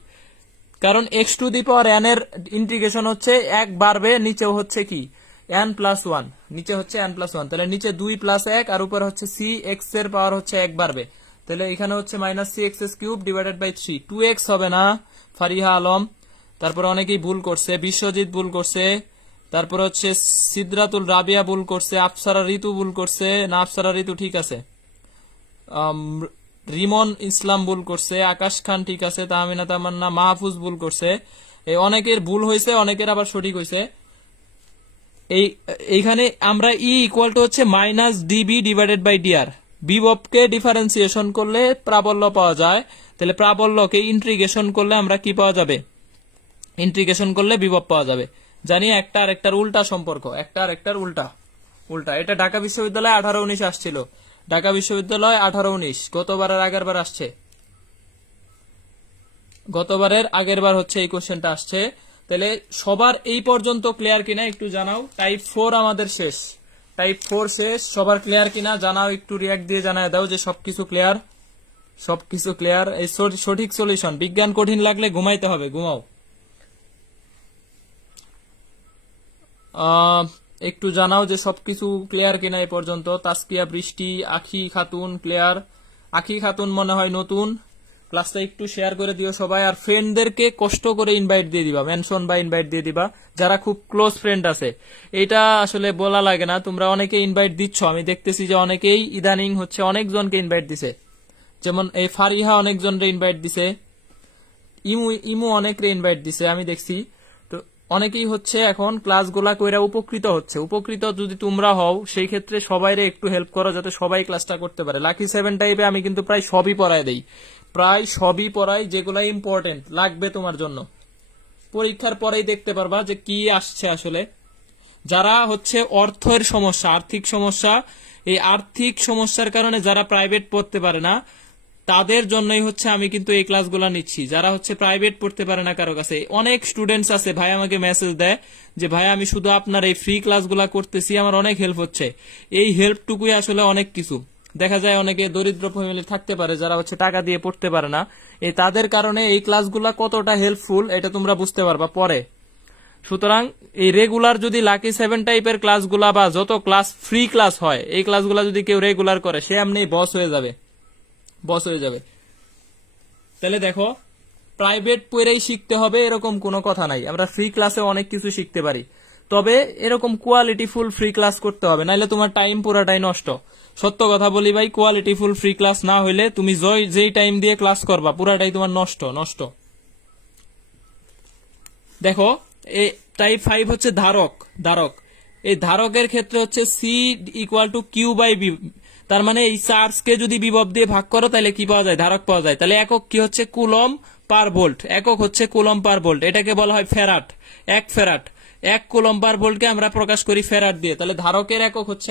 কারণ x⁴n এর ইন্টিগ্রেশন হচ্ছে 1 বাড়বে, নিচেও হচ্ছে কি n+1, নিচে হচ্ছে n+1। তাহলে নিচে 2 + 1 আর উপরে হচ্ছে c(x) এর পাওয়ার হচ্ছে 1 বাড়বে। তাহলে এখানে হচ্ছে minus c(x³ divided by 3। 2x হবে না, ফারিহা আলম। তারপরে অনেকেই ভুল করছে, বিশ্বজিৎ ভুল করছে, তারপর হচ্ছে সিদ্রাতুল রাবিয়া ভুল করছে, আফসারা ঋতু ভুল করছে, না আফসারা ঋতু ঠিক আছে, রিমন ইসলাম ভুল করছে, আকাশ খান ঠিক আছে, তাহমিনা তামান্না, মাহফুজ ভুল করছে। এই অনেকের ভুল হয়েছে, অনেকের আবার সঠিক হয়েছে। এইখানে আমরা ই ইকুয়াল টু হচ্ছে minus DB divided by DR. বিভবকে ডিফারেন্সিয়েশন করলে প্রাবল্য পাওয়া যায়, তাহলে প্রাবল্যকে ইন্টিগ্রেশন করলে আমরা কি পাওয়া যাবে? ইন্টিগ্রেশন করলে বিভব পাওয়া যাবে। জানি একটা আর একটার উল্টা সম্পর্ক, একটা আর একটার উল্টা উল্টা। এটা ঢাকা বিশ্ববিদ্যালয় 18-19 আসছিল, ঢাকা বিশ্ববিদ্যালয় 18-19 গতবারের আগের বার আসছে, গতবারের আগের বার হচ্ছে এই কোশ্চেনটা আসছে। তাহলে সবার এই পর্যন্ত ক্লিয়ার কিনা একটু জানাও। টাইপ 4 আমাদের শেষ, টাইপ 4 শেষ, সবার ক্লিয়ার কিনা জানাও, একটু রিয়াক্ট দিয়ে জানায় দাও যে সবকিছু ক্লিয়ার, সবকিছু ক্লিয়ার। এই সঠিক সলিউশন। বিজ্ঞান কঠিন লাগলে ঘুমাইতে হবে, ঘুমাও। একটু জানাও যে সবকিছু ক্লিয়ার কিনা এই পর্যন্ত। তাসকিয়া, বৃষ্টি, আখি খাতুন ক্লিয়ার। আখি খাতুন মনে হয় নতুন। ক্লাসটা একটু শেয়ার করে দিও সবাই, আর ফ্রেন্ডদেরকে কষ্ট করে ইনভাইট দিয়ে দিবা, মেনশন বা ইনভাইট দিয়ে দিবা যারা খুব ক্লোজ ফ্রেন্ড আছে। এটা আসলে বলা লাগে না, তোমরা অনেকে ইনভাইট দিচ্ছ, আমি দেখতেছি যে অনেকেই ইদানিং হচ্ছে অনেকজনকে ইনভাইট দিছে। যেমন এই ফারিহা অনেকজনকে ইনভাইট দিছে, ইমু অনেকরে ইনভাইট দিছে আমি দেখছি। তো অনেকেই হচ্ছে এখন ক্লাসগুলা কইরা উপকৃত হচ্ছে। উপকৃত যদি তোমরা হও সেই ক্ষেত্রে সবাইরে একটু হেল্প করো যাতে সবাই ক্লাসটা করতে পারে। লাকি 7 টাইপে আমি কিন্তু প্রায় সবই পড়ায় দেই, প্রায় সবই পড়াই যেগুলা ইম্পর্টেন্ট লাগবে তোমার জন্য। পরীক্ষার পরেই দেখতে পারবা যে কি আসছে আসলে। যারা হচ্ছে অর্থের সমস্যা, আর্থিক সমস্যা, এই আর্থিক সমস্যার কারণে যারা প্রাইভেট পড়তে পারে না তাদের জন্যই হচ্ছে আমি কিন্তু এই ক্লাসগুলো নিচ্ছি। যারা হচ্ছে প্রাইভেট পড়তে পারে না কারো কাছে, অনেক স্টুডেন্টস আছে ভাই আমাকে মেসেজ দেয় যে ভাই আমি শুধু আপনার এই ফ্রি ক্লাসগুলো করতেছি, আমার অনেক হেল্প হচ্ছে। এই হেল্পটুকুই আসলে অনেক কিছু। দেখা যায় অনেকে দরিদ্র ফ্যামিলি থাকতে পারে যারা হচ্ছে টাকা দিয়ে পড়তে পারে না, এই তাদের কারণে এই ক্লাসগুলা কতটা হেল্পফুল এটা তোমরা বুঝতে পারবা পরে। সুতরাং এই রেগুলার যদি লাকি 7 টাইপের ক্লাসগুলা বা যত ক্লাস ফ্রি ক্লাস হয় এই ক্লাসগুলা যদি কেউ রেগুলার করে সে এমনি বস হয়ে যাবে, বস হয়ে যাবে। তাহলে দেখো প্রাইভেট পড়েই শিখতে হবে এরকম কোনো কথা নাই, আমরা ফ্রি ক্লাসে অনেক কিছু শিখতে পারি। তবে এরকম কোয়ালিটিফুল ফ্রি ক্লাস করতে হবে, নাইলে তোমার টাইম পুরাটাই নষ্ট। সত্য কথা বলি ভাই, কোয়ালিটিফুল ফ্রি ক্লাস না হইলে তুমি যেই টাইম দিয়ে ক্লাস করবা পুরাটাই তোমার নষ্ট নষ্ট। দেখো এই টাইপ 5 হচ্ছে ধারক। ধারক, এই ধারকের ক্ষেত্রে হচ্ছে C equal to Q by B. তার মানে এই চার্জকে যদি বিভব দিয়ে ভাগ করো তাহলে কি পাওয়া যায়? ধারক পাওয়া যায়। তাহলে একক কি হচ্ছে? কুলম পার ভোল্ট। একক হচ্ছে কুলম পার ভোল্ট, এটাকে বলা হয় ফ্যারাড। 1 ফ্যারাড, 1 কুলম পার ভোল্টকে আমরা প্রকাশ করি ফ্যারাড দিয়ে। তাহলে ধারকের একক হচ্ছে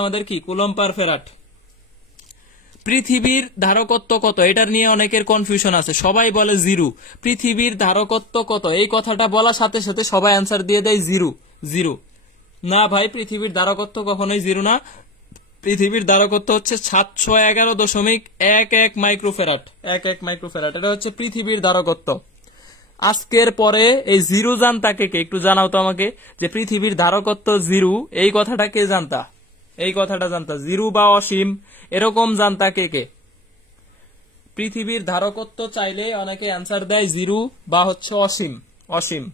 আমাদের কি? কুলম পার ফ্যারাড। পৃথিবীর ধারকত্ব কত? এটার নিয়ে অনেকের কনফিউশন আছে, সবাই বলে 0। পৃথিবীর ধারকত্ব কত? এই কথাটা বলার সাথে সাথে সবাই অ্যান্সার দিয়ে দেয় 0। না ভাই, পৃথিবীর ধারকত্ব কখনোই 0 না। পৃথিবীর ধারকত্ব হচ্ছে 711.11 মাইক্রোফ্যারাড। 11 মাইক্রোফ্যারাড, এটা হচ্ছে পৃথিবীর ধারকত্ব। আজকের পরে এই 0 জানতা কে? একটু জানাও তো আমাকে, যে পৃথিবীর ধারকত্ব 0 এই কথাটা কে জানতা? এই কথাটা জানতা 0 বা অসীম এরকম জানতা কে? পৃথিবীর ধারকত্ব চাইলে অনেকে অ্যান্সার দেয় 0 বা হচ্ছে অসীম।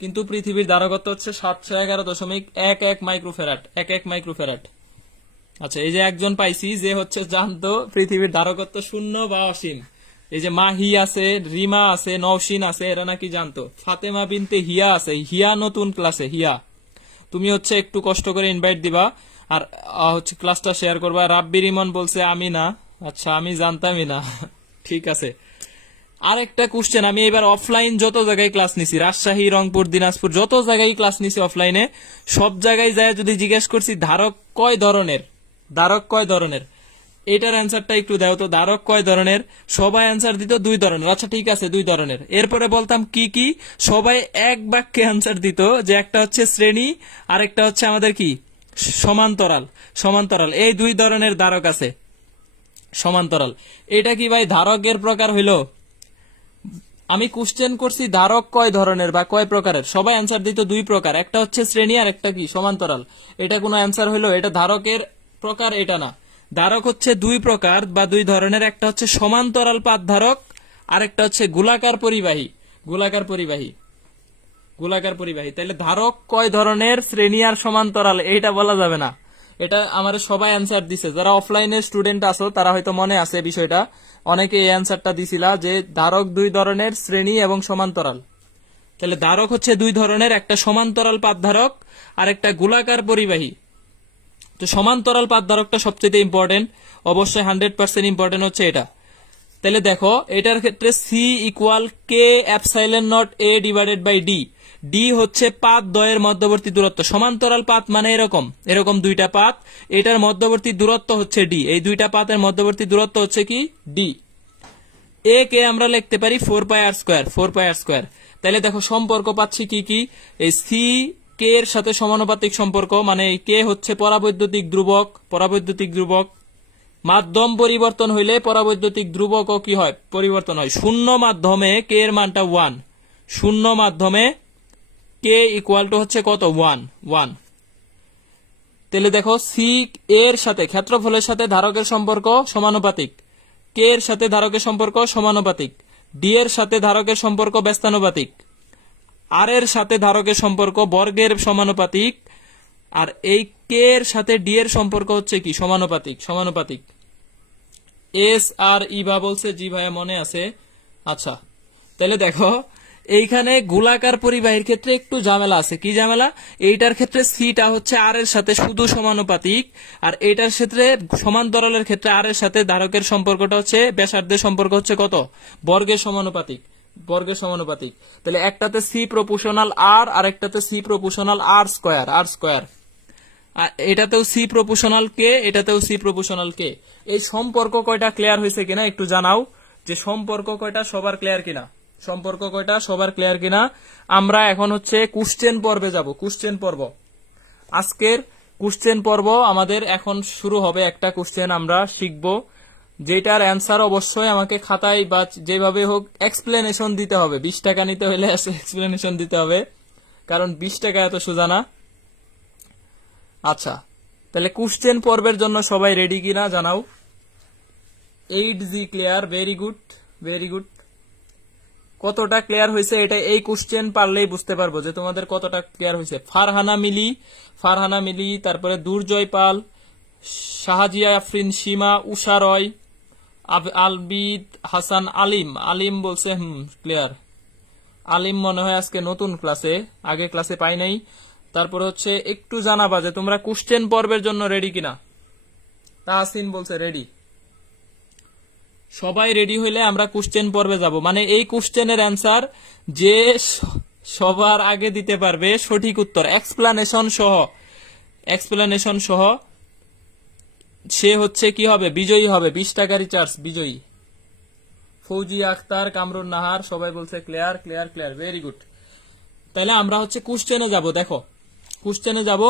কিন্তু পৃথিবীর ধারকত্ব হচ্ছে 711.11 মাইক্রোফ্যারাড। 11 মাইক্রোফ্যারাড। আচ্ছা, এই যে একজন পাইছি যে হচ্ছে জানতো পৃথিবীর ধারকত্ব 0 বা অসীম। এই যে মাহি আছে, রিমা আছে, নওশিন আছে, এরা নাকি জানতো। ফাতেমা বিনতে হিয়া আছে, হিয়া নতুন ক্লাসে। হিয়া, তুমি হচ্ছে একটু কষ্ট করে ইনভাইট দিবা আর হচ্ছে ক্লাসটা শেয়ার করবা। রাব্বির ইমন বলছে আমি না। আচ্ছা, আমি জানতামই না। ঠিক আছে। আরেকটা কোশ্চেন, আমি এবার অফলাইন যত জায়গায় ক্লাস নিছি, রাজশাহী, রংপুর, দিনাজপুর, যত জায়গায় ক্লাস নিছি অফলাইনে, সব জায়গায় যায় যদি জিজ্ঞেস করছি ধারক কয় ধরনের, ধারক কয় ধরনের, এটার অ্যান্সারটা একটু দাও তো। ধারক কয় ধরনের? সবাই অ্যান্সার দিত 2 ধরনের। আচ্ছা ঠিক আছে, 2 ধরনের। এরপরে বলতাম কি কি, সবাই এক বাক্যে অ্যান্সার দিত যে একটা হচ্ছে শ্রেণী আর একটা হচ্ছে আমাদের কি সমান্তরাল। এই 2 ধরনের ধারক আছে। সমান্তরাল এটা কি ভাই ধারকের প্রকার হইল? আমি কোশ্চেন করছি ধারক কয় ধরনের বা কয় প্রকারের, সবাই অ্যান্সার দিত 2 প্রকার, একটা হচ্ছে শ্রেণী আর একটা কি সমান্তরাল। এটা কোনো অ্যান্সার হইলো? এটা ধারকের প্রকার এটা না। ধারক হচ্ছে 2 প্রকার বা 2 ধরনের, একটা হচ্ছে সমান্তরাল পাত ধারক আর একটা হচ্ছে গোলাকার পরিবাহী। তাহলে ধারক কয় ধরনের, শ্রেণী আর সমান্তরাল, এইটা বলা যাবে না। এটা আমার সবাই অ্যান্সার দিছে। যারা অফলাইনে স্টুডেন্ট আছো তারা হয়তো মনে আছে বিষয়টা, অনেকে এই অ্যান্সারটা দিছিলা যে ধারক 2 ধরনের, শ্রেণী এবং সমান্তরাল। তাহলে ধারক হচ্ছে 2 ধরনের, একটা সমান্তরাল পাত ধারক আর একটা গোলাকার পরিবাহী। তো সমান্তরাল পাত ধারকটা সবচেয়ে ইম্পর্টেন্ট, অবশ্যই 100% ইম্পর্টেন্ট হচ্ছে এটা। তাহলে দেখো এটার ক্ষেত্রে C equal K epsilon naught A divided by D. D হচ্ছে পাত দ্বয়ের মধ্যবর্তী দূরত্ব। সমান্তরাল পাত মানে এরকম 2টা পাত, এটার মধ্যবর্তী দূরত্ব হচ্ছে ডি। এই 2টা পাতের মধ্যবর্তী দূরত্ব হচ্ছে কি? ডি। এ কে আমরা লিখতে পারি 4πr²। তাহলে দেখো সম্পর্ক পাচ্ছি কি কি, এই সি কে এর সাথে সমানুপাতিক সম্পর্ক, মানে কে হচ্ছে পরাবৈদ্যুতিক ধ্রুবক। মাধ্যম পরিবর্তন হইলে পরাবৈদ্যুতিক ধ্রুবকও কি হয়? পরিবর্তন হয়। শূন্য মাধ্যমে কে এর মানটা 1, শূন্য মাধ্যমে কে ইকুয়াল টু হচ্ছে কত 1 তাহলে দেখো সি এর সাথে ক্ষেত্রফলের সাথে ধারকের সম্পর্ক সমানুপাতিক, কে এর সাথে ধারকের সম্পর্ক সমানুপাতিক, ডি এর সাথে ধারকের সম্পর্ক ব্যস্তানুপাতিক, আর এর সাথে ধারকের সম্পর্ক বর্গের সমানুপাতিক, আর এই কে এর সাথে ডি এর সম্পর্ক হচ্ছে কি সমানুপাতিক। এস আর ইভা বলছে জি ভাইয়া মনে আছে। আচ্ছা তাহলে দেখো এইখানে গোলাকার পরিবাহীর ক্ষেত্রে একটু ঝামেলা আছে। কি ঝামেলা? এইটার ক্ষেত্রে সিটা হচ্ছে আর এর সাথে শুধু সমানুপাতিক, আর এইটার ক্ষেত্রে সমান্তরালের ক্ষেত্রে আর এর সাথে ধারকের সম্পর্কটা হচ্ছে ব্যাসার্ধের সম্পর্ক হচ্ছে কত বর্গের সমানুপাতিক। তাহলে একটাতে সি প্রপোর্শনাল আর, আর একটাতে সি প্রপোর্শনাল আর স্কয়ার। আর এটাতেও সি প্রপোর্শনাল কে, এটাতেও সি প্রপোর্শনাল কে। এই সম্পর্ক কয়টা ক্লিয়ার হয়েছে কিনা একটু জানাও, যে সম্পর্ক কয়টা সবার ক্লিয়ার কিনা। আমরা এখন হচ্ছে কোশ্চেন পর্বে যাব। কোশ্চেন পর্ব, আজকের কোশ্চেন পর্ব আমাদের এখন শুরু হবে। একটা কোশ্চেন আমরা শিখব, যেটার অ্যান্সার অবশ্যই আমাকে খাতায় বা যেভাবে হোক এক্সপ্লেনেশন দিতে হবে। 20 টাকা নিতে হলে এক্সপ্লেনেশন দিতে হবে, কারণ 20 টাকা এত সোজা না। আচ্ছা তাহলে কোশ্চেন পর্বের জন্য সবাই রেডি কিনা জানাও। 8G clear, very good. কতটা ক্লিয়ার হয়েছে এটা এই কোশ্চেন পারলেই বুঝতে পারবো যে তোমাদের কতটা ক্লিয়ার হয়েছে। ফারহানা মিলি, তারপরে দুর্জয় পাল, শাহজিয়া আফরিন সীমা, উষা রয়, আলবিদ হাসান, আলিম বলছে ক্লিয়ার। আলিম মনে হয় আজকে নতুন ক্লাসে, আগে ক্লাসে পাই নাই। তারপর হচ্ছে একটু জানাবা যে তোমরা কোশ্চেন পর্বের জন্য রেডি কিনা। তাহসিন বলছে রেডি। সবাই রেডি হইলে আমরা কোশ্চেন পর্বে যাব। মানে এই কোশ্চেনের অ্যান্সার যে সবার আগে দিতে পারবে সঠিক উত্তর এক্সপ্লেনেশন সহ সে হচ্ছে কি হবে, বিজয়ী হবে। 20 টাকা রিচার্জ বিজয়ী। ফৌজিয়া আক্তার, কামরুন নাহার সবাই বলছে ক্লিয়ার, ভেরি গুড। তাহলে আমরা হচ্ছে কোশ্চেনে যাব। দেখো কোশ্চেনে যাব।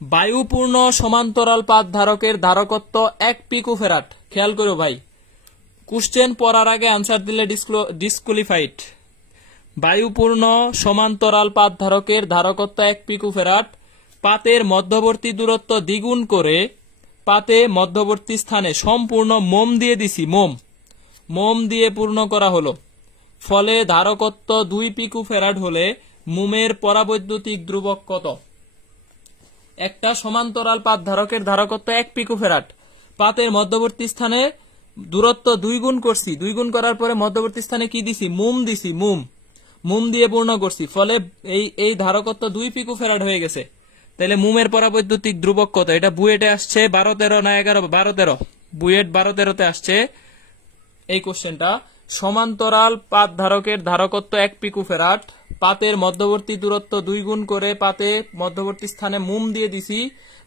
বায়ুপূর্ণ সমান্তরাল পাত ধারকের ধারকত্ব 1 পিকোফ্যারাড। খেয়াল করো ভাই, কোশ্চেন পড়ার আগে আনসার দিলে ডিসকোয়ালিফাইড। বায়ুপূর্ণ সমান্তরাল পাত ধারকের ধারকত্ব 1 পিকোফ্যারাড। পাতের মধ্যবর্তী দূরত্ব দ্বিগুণ করে পাতে মধ্যবর্তী স্থানে সম্পূর্ণ মোম দিয়ে দিছি, মোম দিয়ে পূর্ণ করা হলো। ফলে ধারকত্ব 2 পিকোফ্যারাড হলে মোমের পরাবৈদ্যুতিক ধ্রুবক কত? একটা সমান্তরাল পাত ধারকের ধারকত্ব 1 পিকোফ্যারাড, পাতের মধ্যবর্তী স্থানে দূরত্ব 2 গুণ করছি, 2 গুণ করার পরে মধ্যবর্তী স্থানে কি দিছি, মোম দিয়ে পূর্ণ করছি। ফলে এই ধারকত্ব 2 পিকোফ্যারাড হয়ে গেছে। তাহলে মোমের পরাবৈদ্যুতিক ধ্রুবক কত? এটা বুয়েটে আসছে 12-13 না 11-12-13, বুয়েট 12-13 আসছে এই কোশ্চেনটা। সমান্তরাল পাত ধারকের ধারকত্ব 1 পিকোফ্যারাড, পাতের মধ্যবর্তী দূরত্ব 2 গুণ করে পাতে মধ্যবর্তী স্থানে মোম দিয়ে দিছি,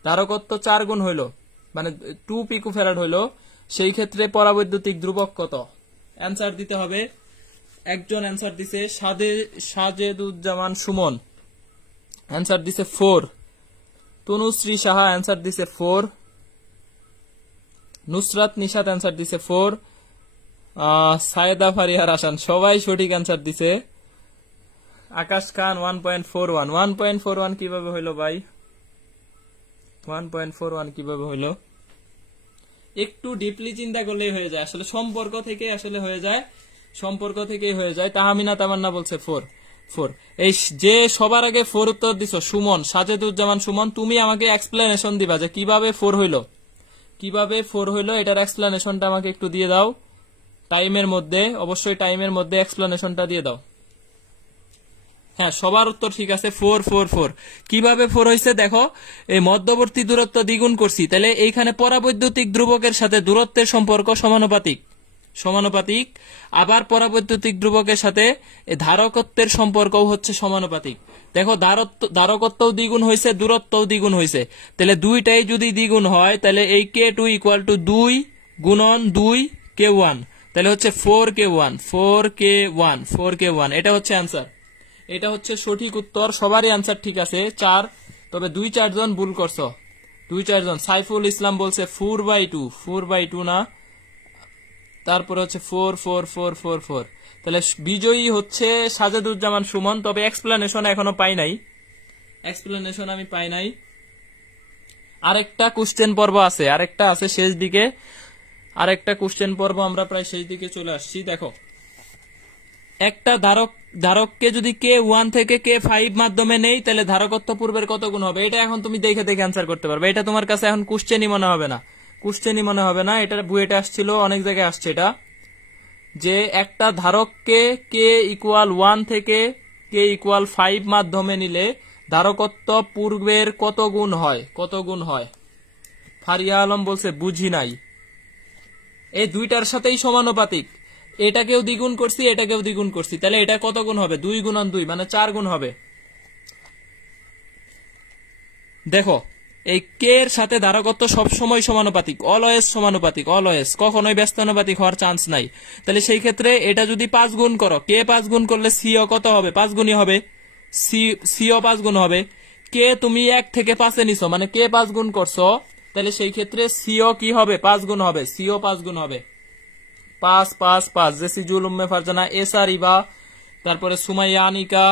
ধারকত্ব 4 গুণ হইল, মানে 2 পিকোফ্যারাড হইল। সেই ক্ষেত্রে পরাবৈদ্যুতিক ধ্রুবক কত? অ্যান্সার দিতে হবে। একজন অ্যান্সার দিছে সাজেদুজ্জামান সুমন, অ্যান্সার দিছে 4। তনুশ্রী সাহা অ্যান্সার দিছে 4। নুসরাত নিশাত অ্যান্সার দিছে 4। সায়েদা ফারিহার আসান সবাই সঠিক অ্যান্সার দিছে। আকাশ খান 1.41। 1.41 কিভাবে হইল ভাই? 1.41 কিভাবে হইল? একটু ডিপলি চিন্তা করলেই হয়ে যায়, আসলে সম্পর্ক থেকে হয়ে যায়। তাহমিনা তামান্না বলছে 4। এই যে সবার আগে 4 উত্তর দিছো সুমন, সাজেদুজ্জামান সুমন, তুমি আমাকে এক্সপ্লেনেশন দিবা যে কিভাবে 4 হইল, এটার এক্সপ্লেনেশনটা আমাকে একটু দিয়ে দাও টাইমের মধ্যে, অবশ্যই টাইমের মধ্যে এক্সপ্লেনেশনটা দিয়ে দাও। হ্যাঁ সবার উত্তর ঠিক আছে, 4। কিভাবে 4 হয়েছে দেখো, এই মধ্যবর্তী দূরত্ব দ্বিগুণ করছি, তাহলে এইখানে পরাবৈদ্যুতিক ধ্রুবকের সাথে দূরত্বের সম্পর্ক সমানুপাতিক, আবার পরাবৈদ্যুতিক ধ্রুবকের সাথে ধারকত্বের সম্পর্কও হচ্ছে সমানুপাতিক। দেখো ধারকত্বও দ্বিগুণ হয়েছে, দূরত্বও দ্বিগুণ হয়েছে, তাহলে দুইটাই যদি দ্বিগুণ হয় তাহলে এই K2 ইকুয়াল টু 2 গুণন 2 K1, তাহলে হচ্ছে 4K1। এটা হচ্ছে অ্যান্সার, এটা হচ্ছে সঠিক উত্তর। সবারই অ্যান্সার ঠিক আছে 4, তবে 2-4 জন ভুল করছো, 2-4 জন। সাইফুল ইসলাম বলছে 4/2 না, তারপরে হচ্ছে 4 4 4 4 4। তাহলে বিজয়ী হচ্ছে সাজেদুজ্জামান সুমন। তবে এক্সপ্লেনেশন এখনো পাই নাই, এক্সপ্লেনেশন আমি পাই নাই। আরেকটা কোশ্চেন পর্ব আছে, আরেকটা আছে শেষ দিকে, আরেকটা কোশ্চেন পর্ব আমরা প্রায় শেষ দিকে চলে আসছি। দেখো, একটা ধারককে যদি K1 থেকে K5 মাধ্যমে নেই, তাহলে ধারকত্ব পূর্বের কত গুণ হবে? এটা এখন তুমি দেখে দেখে অ্যান্সার করতে পারবে। এটা তোমার কাছে এখন কোশ্চেনই মনে হবে না, কোশ্চেনই মনে হবে না। এটা বুয়েটে আসছিল, অনেক জায়গায় আসছে এটা, যে একটা ধারককে K=1 থেকে K=5 মাধ্যমে নিলে ধারকত্ব পূর্বের কত গুণ হয়, কত গুণ হয়? ফারিয়া আলম বলছে বুঝি নাই। এই দুইটার সাথেই সমানুপাতিক, এটাকেও দ্বিগুণ করছি, এটাকেও দ্বিগুণ করছি, তাহলে এটা কত গুণ হবে? 2 গুণন 2 মানে 4 গুণ হবে। দেখো, এই কে এর সাথে ধারকত্ব সবসময় সমানুপাতিক, অলওয়েজ সমানুপাতিক, অলওয়েজ, কখনোই ব্যস্তানুপাতিক হওয়ার চান্স নাই। তাহলে সেই ক্ষেত্রে এটা যদি 5 গুণ করো, কে 5 গুণ করলে সিও কত হবে? 5 গুণই হবে, সিও 5 গুণ হবে। কে তুমি 1 থেকে 5 এ নিছো, মানে কে 5 গুণ করছো, তাহলে সেই ক্ষেত্রে সিও কি হবে? 5 গুণ হবে, সিও 5 গুণ হবে। 5 5 5। জেসিজুল উম্মে ফারজানা, এসা রিবা, তারপরে Sumaiya Anika,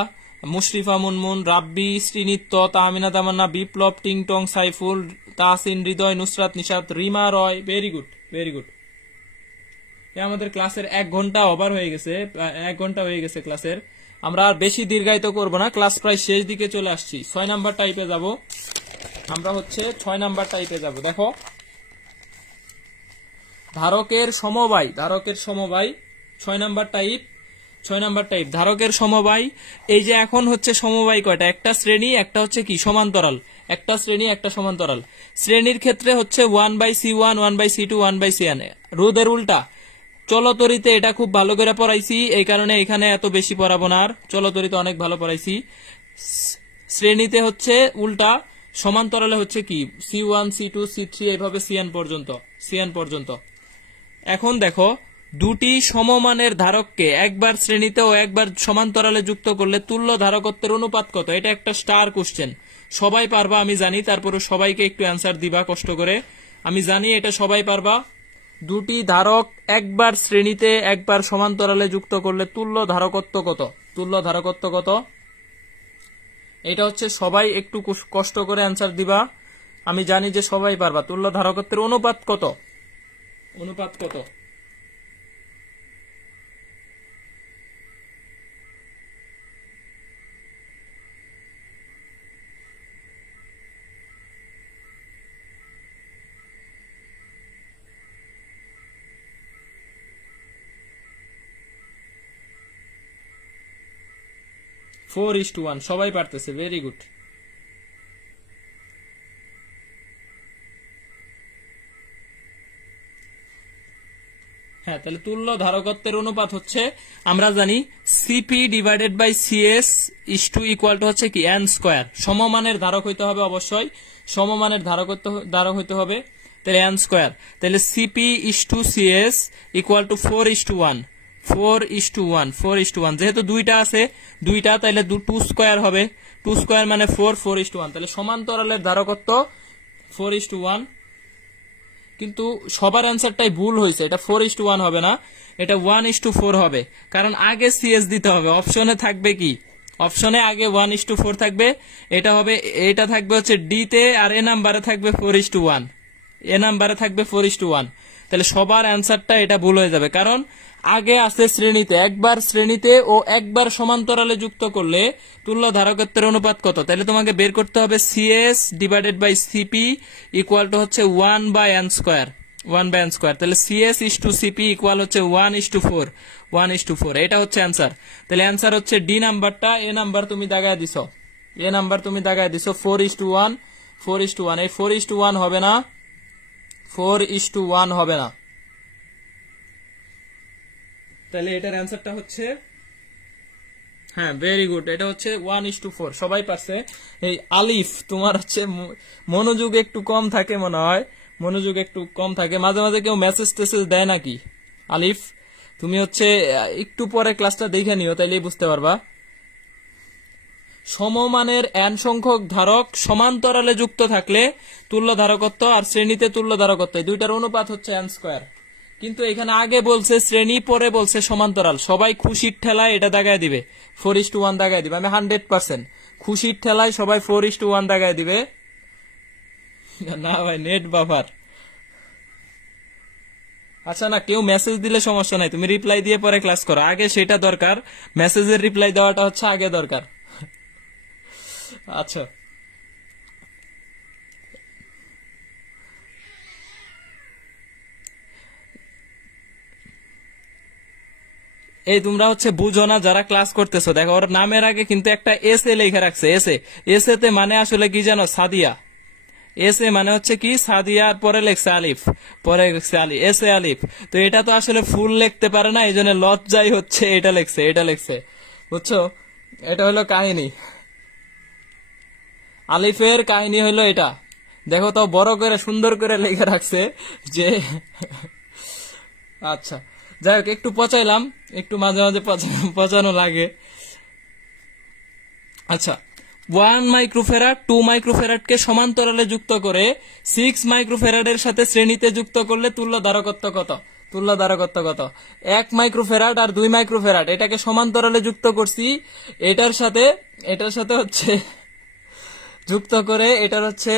Mushrifa Munmun, Rabbi, Srinitya, Tahmina Tamanna, Biplob, Tingtong, Saiful, Tahsin, Hridoy, Nusrat, Nishat, Rima Roy. Very good, very good. আমাদের ক্লাসের 1 ঘন্টা ওভার হয়ে গেছে, 1 ঘন্টা হয়ে গেছে ক্লাসের। আমরা আর বেশি দীর্ঘায়িত করব না, ক্লাস প্রায় শেষ দিকে চলে আসছি। 6 নাম্বার টাইপে যাব আমরা, হচ্ছে 6 নাম্বার টাইপে যাব। দেখো, ধারকের সমবায়, ধারকের সমবায় 6 নাম্বার টাইপ, 6 নাম্বার টাইপ ধারকের সমবায়। এই যে এখন হচ্ছে সমবায় কয়টা? একটা শ্রেণী, একটা হচ্ছে কি সমান্তরাল, একটা শ্রেণী, একটা সমান্তরাল। শ্রেণীর ক্ষেত্রে হচ্ছে 1/C1, 1/C2, 1/Cn। রোদের উল্টা চলতরিতে এটা খুব ভালো করে পড়াইছি, এই কারণে এখানে এত বেশি পড়াবো না। আর চলতরিতে অনেক ভালো পড়াইছি। শ্রেণীতে হচ্ছে উল্টা, সমান্তরালে হচ্ছে কি C1, C2, C3 এইভাবে Cn পর্যন্ত, Cn পর্যন্ত। এখন দেখো, দুটি সমমানের ধারককে একবার শ্রেণীতে ও একবার সমান্তরালে যুক্ত করলে তুল্য ধারকত্বের অনুপাত কত? এটা একটা স্টার কোশ্চেন, সবাই পারবা আমি জানি, তারপরে সবাইকে একটু অ্যান্সার দিবা কষ্ট করে। আমি জানি এটা সবাই পারবা। দুটি ধারক একবার শ্রেণীতে একবার সমান্তরালে যুক্ত করলে তুল্য ধারকত্ব কত? তুল্য ধারকত্ব কত? এটা হচ্ছে সবাই একটু কষ্ট করে অ্যান্সার দিবা, আমি জানি যে সবাই পারবা। তুল্য ধারকত্বের অনুপাত কত? অনুপাত কত? ফোর ইস টু ওয়ান, সবাই পারতেছে, ভেরি গুড। হ্যাঁ, তাহলে তুল্য ধারকত্বের অনুপাত হচ্ছে আমরা জানি CP divided by CS is to equal to হচ্ছে কি এন স্কোয়ার। সমমানের ধারক হইতে হবে, অবশ্যই সমমানের ধারক হইতে হবে, তাহলে এন স্কোয়ার। তাহলে CP is to CS equal to 4:1, 4:1, 4:1। যেহেতু দুইটা আছে, দুইটা, তাহলে 2 স্কোয়ার হবে, 2 স্কোয়ার মানে 4, 4:1। তাহলে সমান্তরালের ধারকত্ব 4:1। কিন্তু সবার অ্যান্সারটাই ভুল হয়েছে, এটা 4:1 হবে না, এটা 1:4 হবে। কারণ আগে সিএস দিতে হবে। অপশনে থাকবে কি? অপশনে আগে 1:4 থাকবে, এটা হবে, এটা থাকবে হচ্ছে ডি তে, আর এ নাম্বারে থাকবে 4:1, এ নাম্বারে থাকবে 4:1। তাহলে সবার অ্যান্সারটা এটা ভুল হয়ে যাবে, কারণ আগে আছে শ্রেণীতে, একবার শ্রেণীতে ও একবার সমান্তরালে যুক্ত করলে তুল্য ধারকত্বের অনুপাত কত? তাহলে তোমাকে বের করতে হবে CS divided by CP equal to হচ্ছে 1/n স্কোয়ার, 1/n স্কোয়ার। তাহলে CS is to CP equal হচ্ছে 1:4, 1:4। এটা হচ্ছে অ্যান্সার। তাহলে অ্যান্সার হচ্ছে ডি নাম্বারটা। এ নাম্বার তুমি দাগায় দিছো, এ নাম্বার তুমি দাগায় দিছো 4:1, 4:1। এই 4:1 হবে না, 4:1 হবে না। তাহলে এটার অ্যান্সারটা হচ্ছে, হ্যাঁ ভেরি গুড, এটা হচ্ছে 1:4। সবাই পারছে। এই আলিফ, তোমার হচ্ছে মনোযোগ একটু কম থাকে মনে হয়, মনোযোগ একটু কম থাকে। মাঝে মাঝে কেউ মেসেজ টেসেজ দেয় নাকি? আলিফ, তুমি হচ্ছে একটু পরে ক্লাসটা দেখে নিও, তাইলেই বুঝতে পারবা। সমমানের n সংখ্যক ধারক সমান্তরালে যুক্ত থাকলে তুল্য ধারকত্ব আর শ্রেণীতে তুল্য ধারকত্ব, দুইটার অনুপাত হচ্ছে n স্কোয়ার। কিন্তু এখানে আগে বলছে শ্রেণী, পরে বলছে সমান্তরাল। সবাই খুশির ঠেলায় এটা দাগায় দিবে, 4:1 দাগায় দিবে। আমি 100% খুশির ঠেলায় সবাই 4:1 দাগায় দিবে। না ভাই, নেট বাফার। আচ্ছা না, কেউ মেসেজ দিলে সমস্যা নাই, তুমি রিপ্লাই দিয়ে পরে ক্লাস করো। আগে সেটা দরকার, মেসেজের রিপ্লাই দেওয়াটা হচ্ছে আগে দরকার। আচ্ছা, এই তোমরা হচ্ছে বুঝো না যারা ক্লাস করতেছো। দেখো ওর নামের আগে কিন্তু একটা এস এ লেখা রাখছে। এস এতে মানে আসলে কি জানো? সাদিয়া। এস এ মানে হচ্ছে কি? সাদিয়া। পরে লেখছে আলিফ, পরে লেখছে আলি, এস এ আলিফ। তো এটা তো আসলে ফুল লিখতে পারে না, এই জন্য লজ্জাই হচ্ছে এটা লেখছে, বুঝছো? এটা হলো কাহিনী, আলিফের কাহিনী হলো এটা। দেখো তো বড় করে সুন্দর করে লেখা রাখছে যে আচ্ছা, যাই হোক, একটু পচাইলাম, একটু মাঝে মাঝে পচানো লাগে। আচ্ছা, 1 মাইক্রোফেরাড 2 মাইক্রোফেরাডকে সমান্তরালে যুক্ত করে 6 মাইক্রোফেরাডের সাথে শ্রেণীতে যুক্ত করলে তুল্য ধারকত্ব কত? 1 মাইক্রোফেরাড আর 2 মাইক্রোফেরাড এটাকে সমান্তরালে যুক্ত করছি, এটার সাথে হচ্ছে যুক্ত করে, এটার হচ্ছে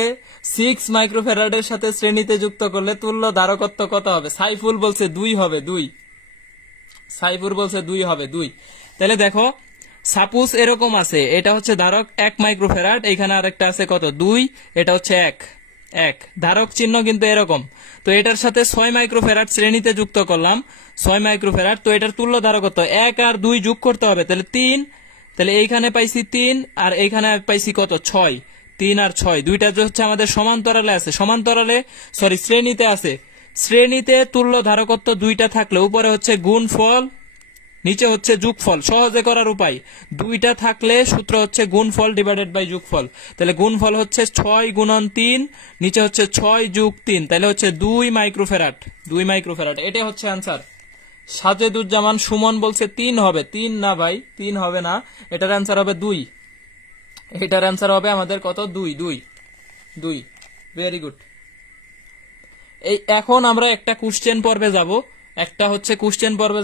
6 মাইক্রোফেরাডের সাথে শ্রেণীতে যুক্ত করলে তুল্য ধারকত্ব কত হবে? সাইফুল বলছে 2 হবে, 2। সাইফুল বলছে 2 হবে, 2। তাহলে দেখো, সাপোজ এরকম আছে, এটা হচ্ছে ধারক 1 মাইক্রোফেরাড, এখানে আরেকটা আছে কত? 2, এটা হচ্ছে 1 ধারক চিহ্ন কিন্তু এরকম। তো এটার সাথে 6 মাইক্রোফেরাড শ্রেণীতে যুক্ত করলাম, 6 মাইক্রোফেরাড। তো এটার তুল্য ধারকত্ব 1 আর 2 যোগ করতে হবে, তাহলে 3। তাহলে এইখানে পাইছি 3 আর এইখানে পাইছি কত? 6। 3 আর 6 দুইটা হচ্ছে আমাদের সমান্তরালে আছে, শ্রেণীতে আছে। শ্রেণীতে তুল্য ধারকত্ব দুইটা থাকলে উপরে হচ্ছে গুণফল, নিচে হচ্ছে যোগফল। সহজে করার উপায়, দুইটা থাকলে সূত্র হচ্ছে গুণফল ডিভাইডেড বাই যোগফল। তাহলে গুণফল হচ্ছে 6 গুণন 3, নিচে হচ্ছে 6 যোগ 3, তাহলে হচ্ছে 2 মাইক্রোফেরাড। এটা হচ্ছে অ্যান্সার। সাজেদুজ্জামান সুমন বলছে 3 হবে। 3 না ভাই, 3 হবে না, এটার অ্যান্সার হবে 2। এটার অ্যান্সার হবে আমাদের কত? 2। Very good. এই এখন আমরা একটা কোশ্চেন পর্বে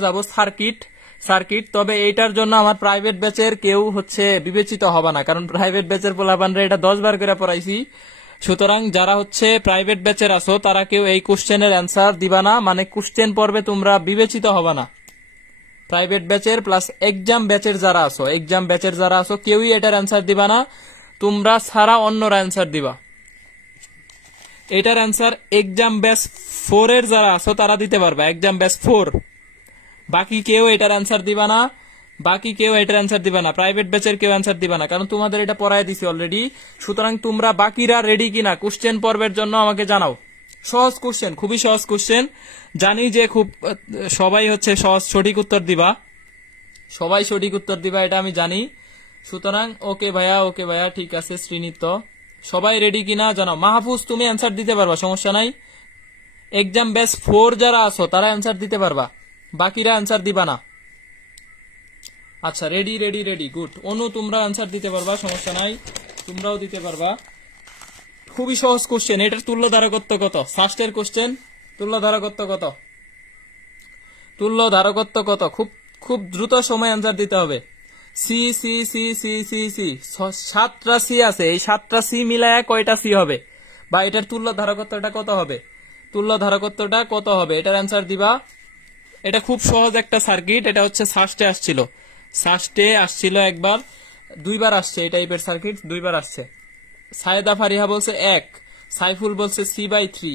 যাব, সার্কিট। তবে এইটার জন্য আমার প্রাইভেট ব্যাচের কেউ হচ্ছে বিবেচিত হবে না, কারণ প্রাইভেট ব্যাচের পোলাপানরা এটা 10 বার করে পড়াইছি। সুতরাং যারা হচ্ছে প্রাইভেট ব্যাচের আছো তারা কেউ এই কোশ্চেনের অ্যান্সার দিবা না, মানে কোশ্চেন পর্বে তোমরা বিবেচিত হবে না। প্রাইভেট ব্যাচের প্লাস এক্সাম ব্যাচের যারা আছো কেউই এটার অ্যান্সার দিবা না, তোমরা ছাড়া অন্যরা অ্যান্সার দিবা। এটার অ্যান্সার এক্সাম ব্যাচ 4 এর যারা আছো তারা দিতে পারবা, এক্সাম ব্যাচ 4। বাকি কেউ এটার অ্যান্সার দিবা না, প্রাইভেট ব্যাচের কেউ অ্যান্সার দিবা না, কারণ তোমাদের এটা পড়ায় দিছি অলরেডি। সুতরাং তোমরা বাকিরা রেডি কিনা কোশ্চেন পর্বের জন্য আমাকে জানাও। সহজ কোশ্চেন, খুবই সহজ কোশ্চেন, জানি যে খুব সবাই হচ্ছে সঠিক উত্তর দিবা, এটা আমি জানি। সুতরাং ওকে ভাইয়া, ঠিক আছে। শ্রীনিত্য, সবাই রেডি কিনা জানাও। মাহফুজ, তুমি অ্যান্সার দিতে পারবা, সমস্যা নাই। এক্সাম ব্যাচ 4 যারা আছো তারা অ্যান্সার দিতে পারবা, বাকিরা অ্যান্সার দিবা না। আচ্ছা, রেডি, গুড। অনু, তোমরা অ্যান্সার দিতে পারবা, সমস্যা নাই, তোমরাও দিতে পারবা। খুবই সহজ কোশ্চেন। এটার তুল্য ধারকত্ব কত? ফার্স্টের কোশ্চেন, তুল্য ধারকত্ব কত? খুব দ্রুত সময় অ্যান্সার দিতে হবে। সি 7টা সি আছে, এই 7টা সি মিলায় কয়টা সি হবে, বা এটার তুল্য ধারকত্বটা কত হবে? এটার অ্যান্সার দিবা। এটা খুব সহজ একটা সার্কিট, এটা হচ্ছে সাস্টে আসছিল একবার, 2 বার আসছে এই টাইপের সার্কিট, 2 বার আসছে। সায়েদা ফারিহা বলছে 1, সাইফুল বলছে C/3।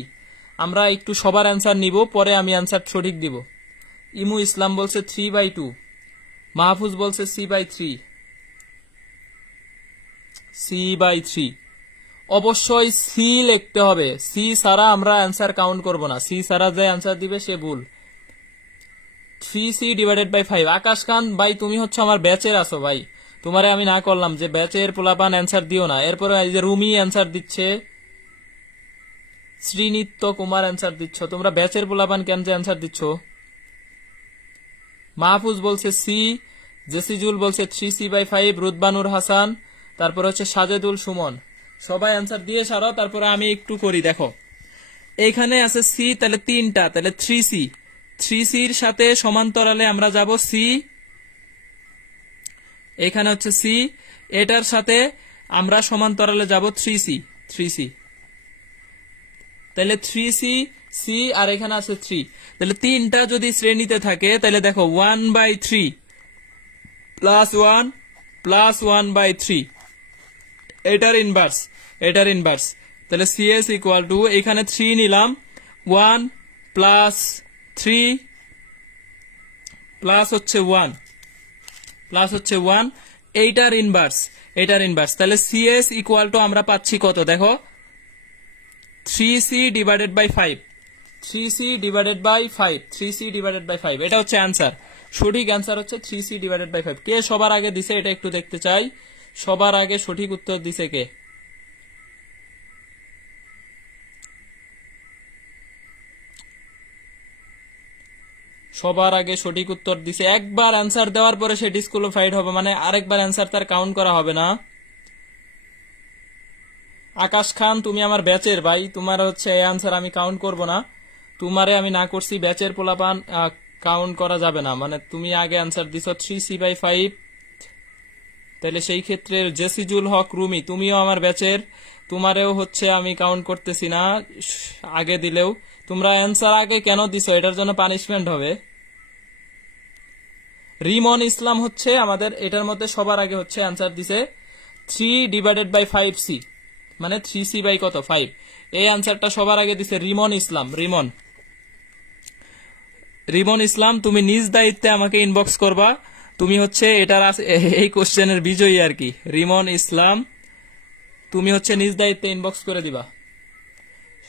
আমরা একটু সবার অ্যান্সার নিব, পরে আমি অ্যান্সার সঠিক দিব। ইমু ইসলাম বলছে 3/2, মাহফুজ বলছে C/3। অবশ্যই সি লিখতে হবে, সি ছাড়া আমরা অ্যান্সার কাউন্ট করব না, সি ছাড়া যে অ্যান্সার দিবে সে ভুল। 3C divided by 5। আকাশ খান ভাই, তুমি হচ্ছে আমার ব্যাচের আছো ভাই, তোমারে আমি না করলাম যে ব্যাচের পোলাপান অ্যান্সার দিও না। এরপরে এই যে রুমি অ্যান্সার দিচ্ছে, শ্রীনিত্য কুমার অ্যান্সার দিচ্ছ, তোমরা ব্যাচের পোলাপান কেন যে অ্যান্সার দিচ্ছ? মাহফুজ বলছে সি, জেসিজুল বলছে 3C/5, রুদবানুর হাসান, তারপর হচ্ছে সাজেদুল সুমন। সবাই অ্যান্সার দিয়ে সারো, তারপরে আমি একটু করি। দেখো এইখানে আছে সি, তাহলে 3টা, তাহলে 3C। 3c-র সাথে সমান্তরালে আমরা যাব c, এখানে হচ্ছে c, এটার সাথে আমরা সমান্তরালে যাব 3c, তাহলে 3c, c আর এখানে আছে 3, তাহলে তিনটা যদি শ্রেণীতে থাকে তাহলে দেখো 1/3 প্লাস 1 প্লাস 1/3, এটার ইনভার্স, তাহলে cs ইকুয়াল টু এখানে 3 নিলাম, 1 প্লাস 3 প্লাস হচ্ছে 1 এইটার ইনভার্স, তাহলে cs ইকুয়াল টু আমরা পাচ্ছি কত দেখো 3c divided by 5, 3c divided by 5, এটা হচ্ছে অ্যান্সার। সঠিক অ্যান্সার হচ্ছে 3c ডিভাইডেড বাই 5। কে সবার আগে দিছে এটা একটু দেখতে চাই, সবার আগে সঠিক উত্তর দিছে কে? সবার আগে সঠিক উত্তর দিছে। একবার অ্যান্সার দেওয়ার পরে সে ডিসকোয়ালিফাইড হবে, মানে আরেকবার অ্যান্সার তার কাউন্ট করা হবে না। আকাশ খান, তুমি আমার ব্যাচের ভাই, তোমার হচ্ছে এই অ্যান্সার আমি কাউন্ট করব না, তোমারে আমি না করছি ব্যাচের পোলাপান, কাউন্ট করা যাবে না, মানে তুমি আগে অ্যান্সার দিছো 3c/5, তাহলে সেই ক্ষেত্রে জেসিজুল হক রুমি, তুমিও আমার ব্যাচের, তোমারেও হচ্ছে আমি কাউন্ট করতেছি না আগে দিলেও। তোমরা অ্যান্সার আগে কেন দিছো এটার জন্য পানিশমেন্ট হবে। রিমন ইসলাম হচ্ছে আমাদের এটার মধ্যে সবার আগে হচ্ছে অ্যান্সার দিছে 3 ডিভাইডেড বাই 5c, মানে 3c বাই কত 5, এই অ্যান্সারটা সবার আগে দিছে রিমন ইসলাম। তুমি নিজ দায়িত্বে আমাকে ইনবক্স করবা, তুমি হচ্ছে এটার এই কোশ্চেনের বিজয়ী আর কি। রিমন ইসলাম, তুমি হচ্ছে নিজ দায়িত্বে ইনবক্স করে দিবা।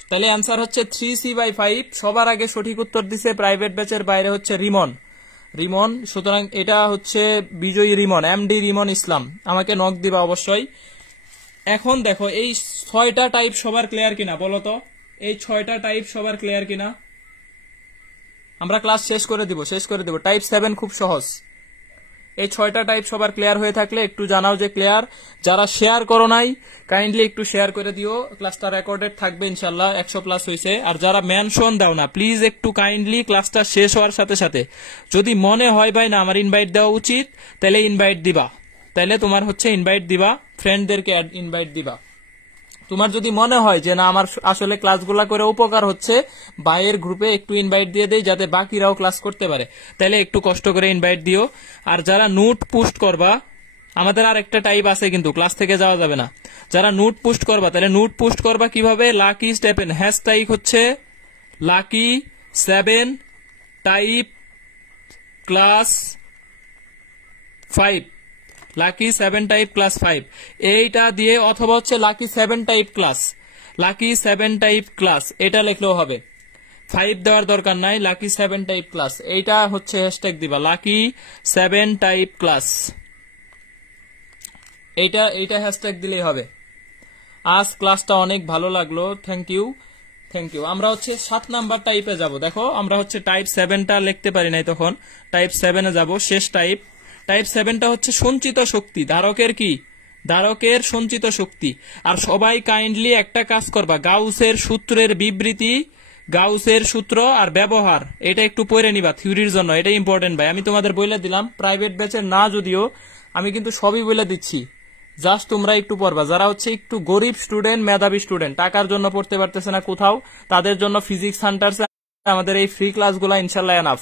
তাহলে অ্যান্সার হচ্ছে 3c/5। সবার আগে সঠিক উত্তর দিছে প্রাইভেট ব্যাচের বাইরে হচ্ছে রিমন, সুতরাং এটা হচ্ছে বিজয়ী রিমন, এমডি রিমন ইসলাম, আমাকে নক দিবা অবশ্যই। এখন দেখো এই 6টা টাইপ সবার ক্লিয়ার কিনা বলো তো, এই 6টা টাইপ সবার ক্লিয়ার কিনা? আমরা ক্লাস শেষ করে দিব। টাইপ 7 খুব সহজ। এই 6টা টাইপ সবার ক্লিয়ার হয়ে থাকলে একটু জানাও যে ক্লিয়ার। যারা শেয়ার করো নাই কাইন্ডলি একটু শেয়ার করে দিও, ক্লাসটা রেকর্ডেড থাকবে ইনশাল্লাহ, 100+ হয়েছে। আর যারা মেনশন দাও না প্লিজ একটু কাইন্ডলি ক্লাসটা শেষ হওয়ার সাথে সাথে যদি মনে হয় ভাই না আমার ইনভাইট দেওয়া উচিত, তাহলে ইনভাইট দিবা, তাহলে তোমার হচ্ছে ইনভাইট দিবা, ফ্রেন্ডদেরকে ইনভাইট দিবা। তোমার যদি মনে হয় যে না আমার আসলে ক্লাসগুলা করে উপকার হচ্ছে, ভাইয়ের গ্রুপে একটু ইনভাইট দিয়ে দেই যাতে বাকিরাও ক্লাস করতে পারে, তাহলে একটু কষ্ট করে ইনভাইট দিও। আর যারা নোট পোস্ট করবা, আমাদের আর একটা টাইপ আছে কিন্তু ক্লাস থেকে যাওয়া যাবে না। যারা নোট পোস্ট করবা, তাহলে নোট পোস্ট করবা কিভাবে? লাকি স্টেপেন হ্যাশট্যাগ হচ্ছে lucky 7 type class 5, lucky 7 type class 5 এইটা দিয়ে, অথবা হচ্ছে লাকি 7 টাইপ ক্লাস এটা লিখলেও হবে, 5 দেওয়ার দরকার নাই, লাকি 7 টাইপ ক্লাস এইটা হচ্ছে হ্যাশট্যাগ দিবা, লাকি 7 টাইপ ক্লাস, এইটা হ্যাশট্যাগ দিলেই হবে। আজ ক্লাসটা অনেক ভালো লাগলো, থ্যাংক ইউ। আমরা হচ্ছে 7 নাম্বার টাইপে যাব। দেখো আমরা হচ্ছে টাইপ 7টা লিখতে পারি নাই, তখন টাইপ 7-এ যাব, শেষ টাইপ 7টা হচ্ছে সঞ্চিত শক্তি, ধারকের সঞ্চিত শক্তি। আর সবাই কাইন্ডলি একটা কাজ করবা, গাউসের সূত্রের বিবৃতি, গাউসের সূত্র আর ব্যবহার এটা একটু পড়ে নিবা থিওরির জন্য, এটা ইম্পর্টেন্ট ভাই। আমি তোমাদের বলে দিলাম, প্রাইভেট ব্যাচের না যদিও আমি কিন্তু সবই বলে দিচ্ছি, জাস্ট তোমরা একটু পড়বা। যারা হচ্ছে একটু গরিব স্টুডেন্ট, মেধাবী স্টুডেন্ট, টাকার জন্য পড়তে পারতেছে না কোথাও, তাদের জন্য ফিজিক্স হান্টার্স আমাদের এই ফ্রি ক্লাসগুলা ইনশাল্লাহ এনাফ,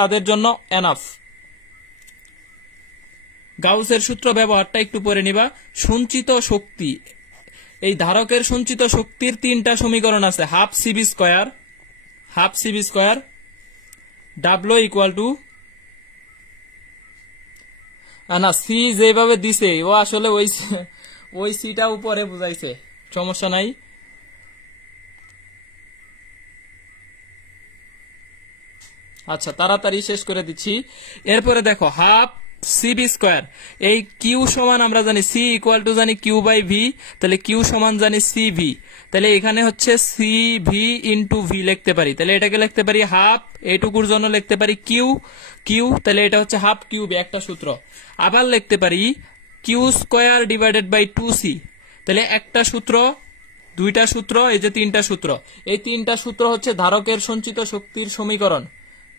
তাদের জন্য এনাফ। গাউসের সূত্র ব্যবহারটা একটু পড়ে নিবা। সঞ্চিত শক্তি, এই ধারকের সঞ্চিত শক্তির 3টা সমীকরণ আছে, half CV square, W equal to, না সি যেভাবে দিছে ও আসলে ওই সিটা উপরে বুঝাইছে, সমস্যা নাই। আচ্ছা তাড়াতাড়ি শেষ করে দিচ্ছি। এরপরে দেখো হাফ সিবি স্কয়ার, এই কিউ সমান আমরা জানি সি ইকুয়াল টু জানি কিউ বাই ভি, তাহলে কিউ সমান জানি সি ভি, তাহলে এখানে হচ্ছে সি ভি ইন্টু ভি লিখতে পারি, তাহলে এটাকে লিখতে পারি হাফ, এইটুকুর জন্য লিখতে পারি কিউ, তাহলে এটা হচ্ছে হাফ কিউব, একটা সূত্র। আবার লিখতে পারি Q square divided by 2c, তাহলে একটা সূত্র দুইটা সূত্র, এই যে তিনটা সূত্র, এই তিনটা সূত্র হচ্ছে ধারকের সঞ্চিত শক্তির সমীকরণ।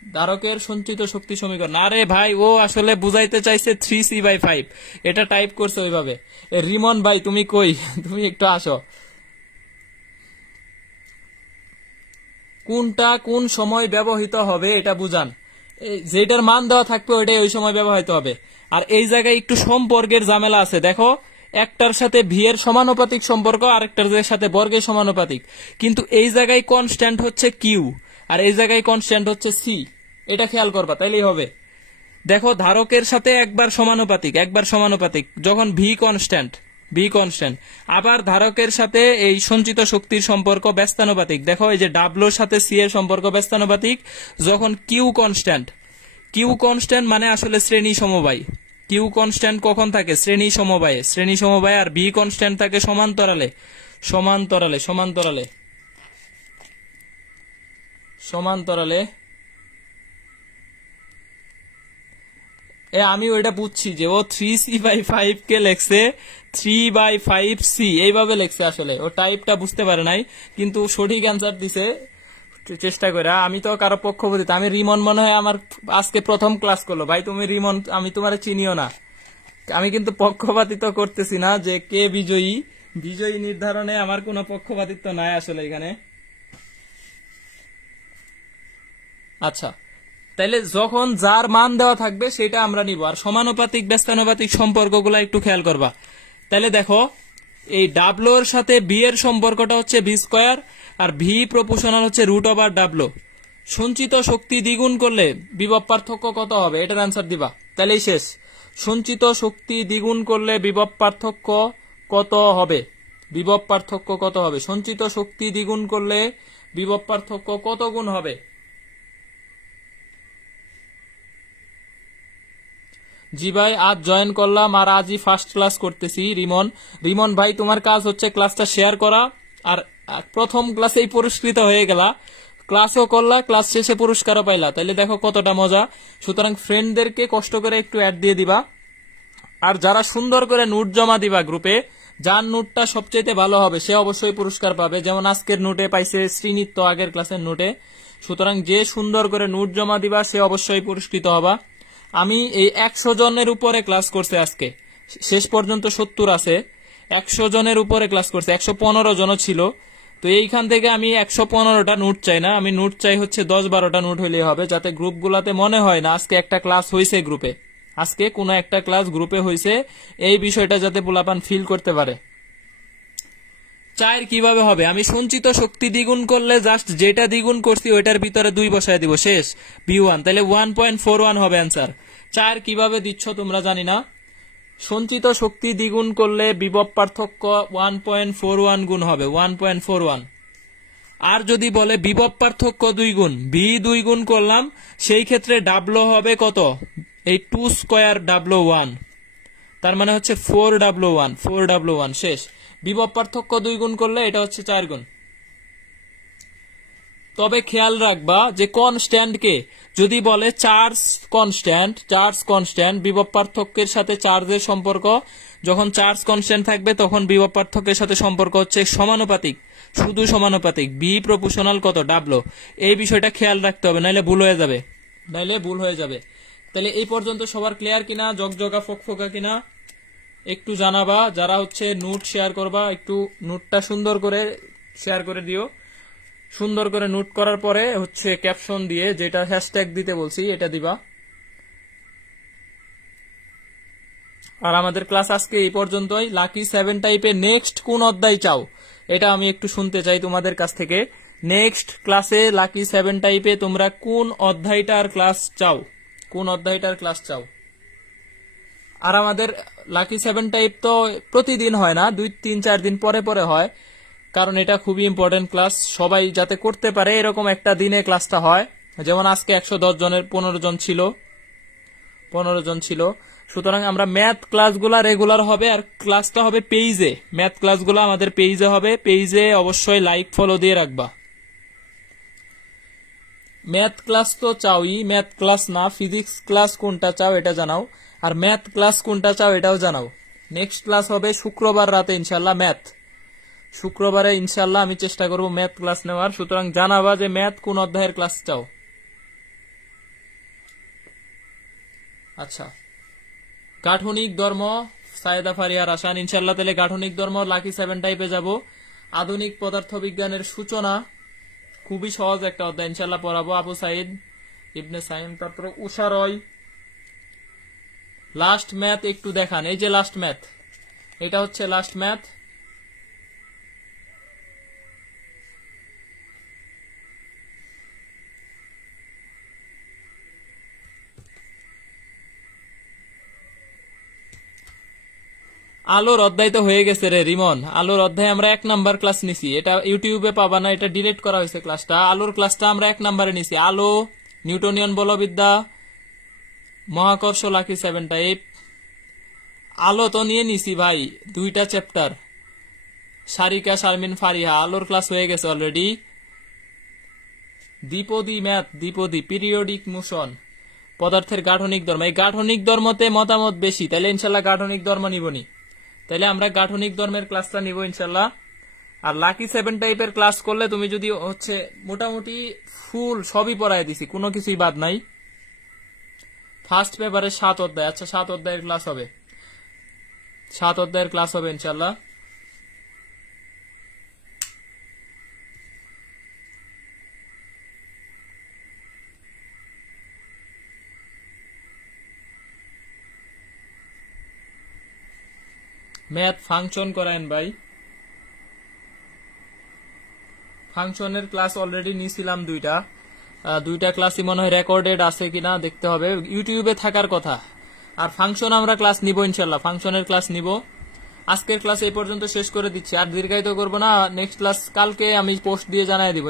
ধারকের সঞ্চিত শক্তি সমীকরণ। আরে ভাই, ও আসলে বুঝাইতে চাইছে 3c/5, এটা টাইপ করছে ওইভাবে। রিমন ভাই তুমি কই, তুমি একটু আসো। কোনটা কোন সময় ব্যবহৃত হবে এটা বুঝান, যেটার মান দেওয়া থাকবে ওইটাই ওই সময় ব্যবহৃত হবে। আর এই জায়গায় একটু সম্পর্কের ঝামেলা আছে, দেখো একটার সাথে ভি এর সমানুপাতিক সম্পর্ক, আরেকটার সাথে বর্গের সমানুপাতিক, কিন্তু এই জায়গায় কনস্ট্যান্ট হচ্ছে কিউ আর এই জায়গায় কনস্ট্যান্ট হচ্ছে সি, এটা খেয়াল করবা তাইলেই হবে। দেখো ধারকের সাথে একবার সমানুপাতিক যখন ভি কনস্ট্যান্ট, আবার ধারকের সাথে এই সঞ্চিত শক্তির সম্পর্ক ব্যস্তানুপাতিক। দেখো এই যে ডাব্লুর সাথে সি এর সম্পর্ক ব্যস্তানুপাতিক যখন কিউ কনস্ট্যান্ট মানে আসলে শ্রেণী সমবায়। কিউ কনস্ট্যান্ট কখন থাকে? শ্রেণী সমবায়ে। আর ভি কনস্ট্যান্ট থাকে সমান্তরালে। আমি ওইটা বুঝছি যে ও 3c/5 কে লেখছে 3/5c এইভাবে লেখছে, আসলে ও টাইপটা বুঝতে পারে নাই, কিন্তু সঠিক অ্যান্সার দিছে চেষ্টা করে। আমি তো কারো পক্ষপাতিত্ব, আমি রিমন মনে হয় আমার আজকে প্রথম ক্লাস করলো। ভাই তুমি রিমন, আমি তোমার চিনিও না, আমি কিন্তু পক্ষপাতিত্ব করতেছি না যে কে বিজয়ী নির্ধারণে আমার কোনো পক্ষপাতিত্ব নাই আসলে এখানে। আচ্ছা, তাইলে যখন যার মান দেওয়া থাকবে সেটা আমরা নিব। আর সমানুপাতিক ব্যস্তানুপাতিক সম্পর্কগুলো একটু খেয়াল করবা। তাইলে দেখো এই ডাব্লু এর সাথে বি এর সম্পর্কটা হচ্ছে বি স্কোয়ার, আর ভি প্রপোর্শনাল হচ্ছে √/ডাব্লু। সঞ্চিত শক্তি দ্বিগুণ করলে বিভব পার্থক্য কত হবে, এটার অ্যান্সার দিবা, তাইলেই শেষ। সঞ্চিত শক্তি দ্বিগুণ করলে বিভব পার্থক্য কত হবে? সঞ্চিত শক্তি দ্বিগুণ করলে বিভব পার্থক্য কত গুণ হবে? জি ভাই, আজ জয়েন করলাম আর আজই ফার্স্ট ক্লাস করতেছি। রিমন ভাই তোমার কাজ হচ্ছে ক্লাসটা শেয়ার করা, আর প্রথম ক্লাসেই পুরস্কৃত হয়ে গেলা, ক্লাসও করলা, ক্লাস শেষে পুরস্কারও পাইলা, তাইলে দেখো কতটা মজা। সুতরাং ফ্রেন্ডদেরকে কষ্ট করে একটু অ্যাড দিয়ে দিবা। আর যারা সুন্দর করে নোট জমা দিবা গ্রুপে, যার নোটটা সবচেয়ে ভালো হবে সে অবশ্যই পুরস্কার পাবে। যেমন আজকের নোটে পাইছে শ্রীনিত্য, আগের ক্লাসের নোটে। সুতরাং যে সুন্দর করে নোট জমা দিবা সে অবশ্যই পুরস্কৃত হবা। আমি এই 100 জনের উপরে ক্লাস করছে আজকে, শেষ পর্যন্ত 70 আছে, 100 জনের উপরে ক্লাস করছে, 115 জন ছিল। তো এইখান থেকে আমি 115টা নোট চাই না, আমি নোট চাই হচ্ছে 10-12টা নোট হইলে হবে, যাতে গ্রুপগুলাতে মনে হয় না আজকে একটা ক্লাস হয়েছে গ্রুপে, আজকে কোনো একটা ক্লাস গ্রুপে হয়েছে, এই বিষয়টা যাতে পোলাপান ফিল করতে পারে। 4 কিভাবে হবে? আমি সঞ্চিত শক্তি দ্বিগুণ করলে জাস্ট যেটা দ্বিগুণ করছি ওইটার ভিতরে 2 বসায় দিব, শেষ, V1, তাহলে 1.41 হবে অ্যান্সার। 4 কিভাবে দিচ্ছ তোমরা জানি না। সঞ্চিত শক্তি দ্বিগুণ করলে বিভব পার্থক্য 1.41 গুণ হবে, 1.41। আর যদি বলে বিভব পার্থক্য 2 গুণ, ভি 2 গুণ করলাম, সেই ক্ষেত্রে ডাব্লু হবে কত? এই 2² তার মানে হচ্ছে 4W1, শেষ। বিভব পার্থক্য 2 গুণ করলে এটা হচ্ছে 4 গুণ। তবে খেয়াল রাখবা যে কনস্ট্যান্টকে যদি বলে চার্জ কনস্ট্যান্ট, বিভব পার্থক্যের সাথে চার্জের সম্পর্ক, যখন চার্জ কনস্ট্যান্ট থাকবে তখন বিভব পার্থক্যের সাথে সম্পর্ক হচ্ছে সমানুপাতিক, শুধু সমানুপাতিক, বি প্রপোর্শনাল কত? ডাব্লু। এই বিষয়টা খেয়াল রাখতে হবে, নাইলে ভুল হয়ে যাবে। তাহলে এই পর্যন্ত সবার ক্লিয়ার কিনা, জগজগা ফকফকা কিনা একটু জানাবা। যারা হচ্ছে নোট শেয়ার করবা, একটু নোটটা সুন্দর করে শেয়ার করে দিও। সুন্দর করে নোট করার পরে হচ্ছে ক্যাপশন দিয়ে যেটা হ্যাশট্যাগ দিতে বলছি এটা দিবা। আর আমাদের ক্লাস আজকে এই পর্যন্তই। লাকি 7 টাইপে নেক্সট কোন অধ্যায় চাও এটা আমি একটু শুনতে চাই তোমাদের কাছ থেকে। নেক্সট ক্লাসে লাকি 7 টাইপে তোমরা কোন অধ্যায়টার ক্লাস চাও? আর আমাদের লাকি 7 টাইপ তো প্রতিদিন হয় না, 2-3-4 দিন পরে পরে হয়, কারণ এটা খুবই ইম্পর্টেন্ট ক্লাস, সবাই যাতে করতে পারে এরকম একটা দিনে ক্লাসটা হয়। যেমন আজকে 110 জনের 15 জন ছিল। সুতরাং আমরা ম্যাথ ক্লাসগুলা রেগুলার হবে, আর ক্লাসটা হবে পেজে, ম্যাথ ক্লাসগুলো আমাদের পেজে হবে। পেজে অবশ্যই লাইক ফলো দিয়ে রাখবা। ম্যাথ ক্লাস তো চাওই, ম্যাথ ক্লাস না, ফিজিক্স ক্লাস কোনটা চাও এটা জানাও, আর ম্যাথ ক্লাস কোনটা চাও এটাও জানাও। নেক্সট ক্লাস হবে শুক্রবার রাতে ইনশাল্লাহ ম্যাথ। শুক্রবারে ইনশাল্লাহ আমি চেষ্টা করব ম্যাথ ক্লাস নেওয়ার। সুতরাং জানাবা যে ম্যাথ কোন অধ্যায়ের ক্লাস চাও। আচ্ছা, গাঠনিক ধর্ম সায়েদা ফারিয়া রাসান, ইনশাল্লাহ তাহলে গাঠনিক ধর্ম লাকি 7 টাইপে যাব। আধুনিক পদার্থবিজ্ঞানের সূচনা খুবই সহজ একটা অধ্যায়, ইনশাল্লাহ পড়াবো। আবু সাইদ ইবনে সাইম, তারপর উষা রয়। লাস্ট ম্যাথ একটু দেখান, এই যে লাস্ট ম্যাথ, এটা হচ্ছে লাস্ট ম্যাথ। আলোর অধ্যায় তো হয়ে গেছে রে রিমন, আলোর অধ্যায় আমরা 1 নাম্বার ক্লাস নিছি, এটা ইউটিউবে পাবা না, এটা ডিলিট করা হয়েছে ক্লাসটা। আলোর ক্লাসটা আমরা 1 নাম্বারে নিছি, আলো, নিউটনিয়ান বলবিদ্যা, মহাকর্ষ লাকি 7 টাইপ। আলো তো নিয়ে নিছি ভাই 2টা চ্যাপ্টার, সারিকা শারমিন ফারিহা, আলোর ক্লাস হয়ে গেছে অলরেডি। দ্বিপদী ম্যাথ, দ্বিপদী পিরিয়ডিক মোশন, পদার্থের গাঠনিক ধর্ম, এই গাঠনিক ধর্মতে মতামত বেশি, তাহলে ইনশাল্লাহ গাঠনিক ধর্ম নিবনি, তাহলে আমরা গাঠনিক ধর্মের ক্লাসটা নিব ইনশাল্লাহ। আর লাকি 7 টাইপের ক্লাস করলে তুমি যদি হচ্ছে মোটামুটি ফুল সবই পড়ায় দিছি, কোনো কিছুই বাদ নাই। ফার্স্ট পেপারে 7 অধ্যায়, আচ্ছা 7 অধ্যায়ের ক্লাস হবে, 7 অধ্যায়ের ক্লাস হবে ইনশাল্লাহ। ম্যাথ ফাংশন করায়েন ভাই, ফাংশনের ক্লাস অলরেডি নিয়েছিলাম 2টা ক্লাসই মনে হয় রেকর্ডেড আছে কিনা দেখতে হবে, ইউটিউবে থাকার কথা। আর ফাংশন আমরা ক্লাস নিব ইনশাল্লাহ, ফাংশনের ক্লাস নিব। আজকের ক্লাস এই পর্যন্ত শেষ করে দিচ্ছি, আর দীর্ঘায়িত করবো না। নেক্সট ক্লাস কালকে আমি পোস্ট দিয়ে জানাই দিব।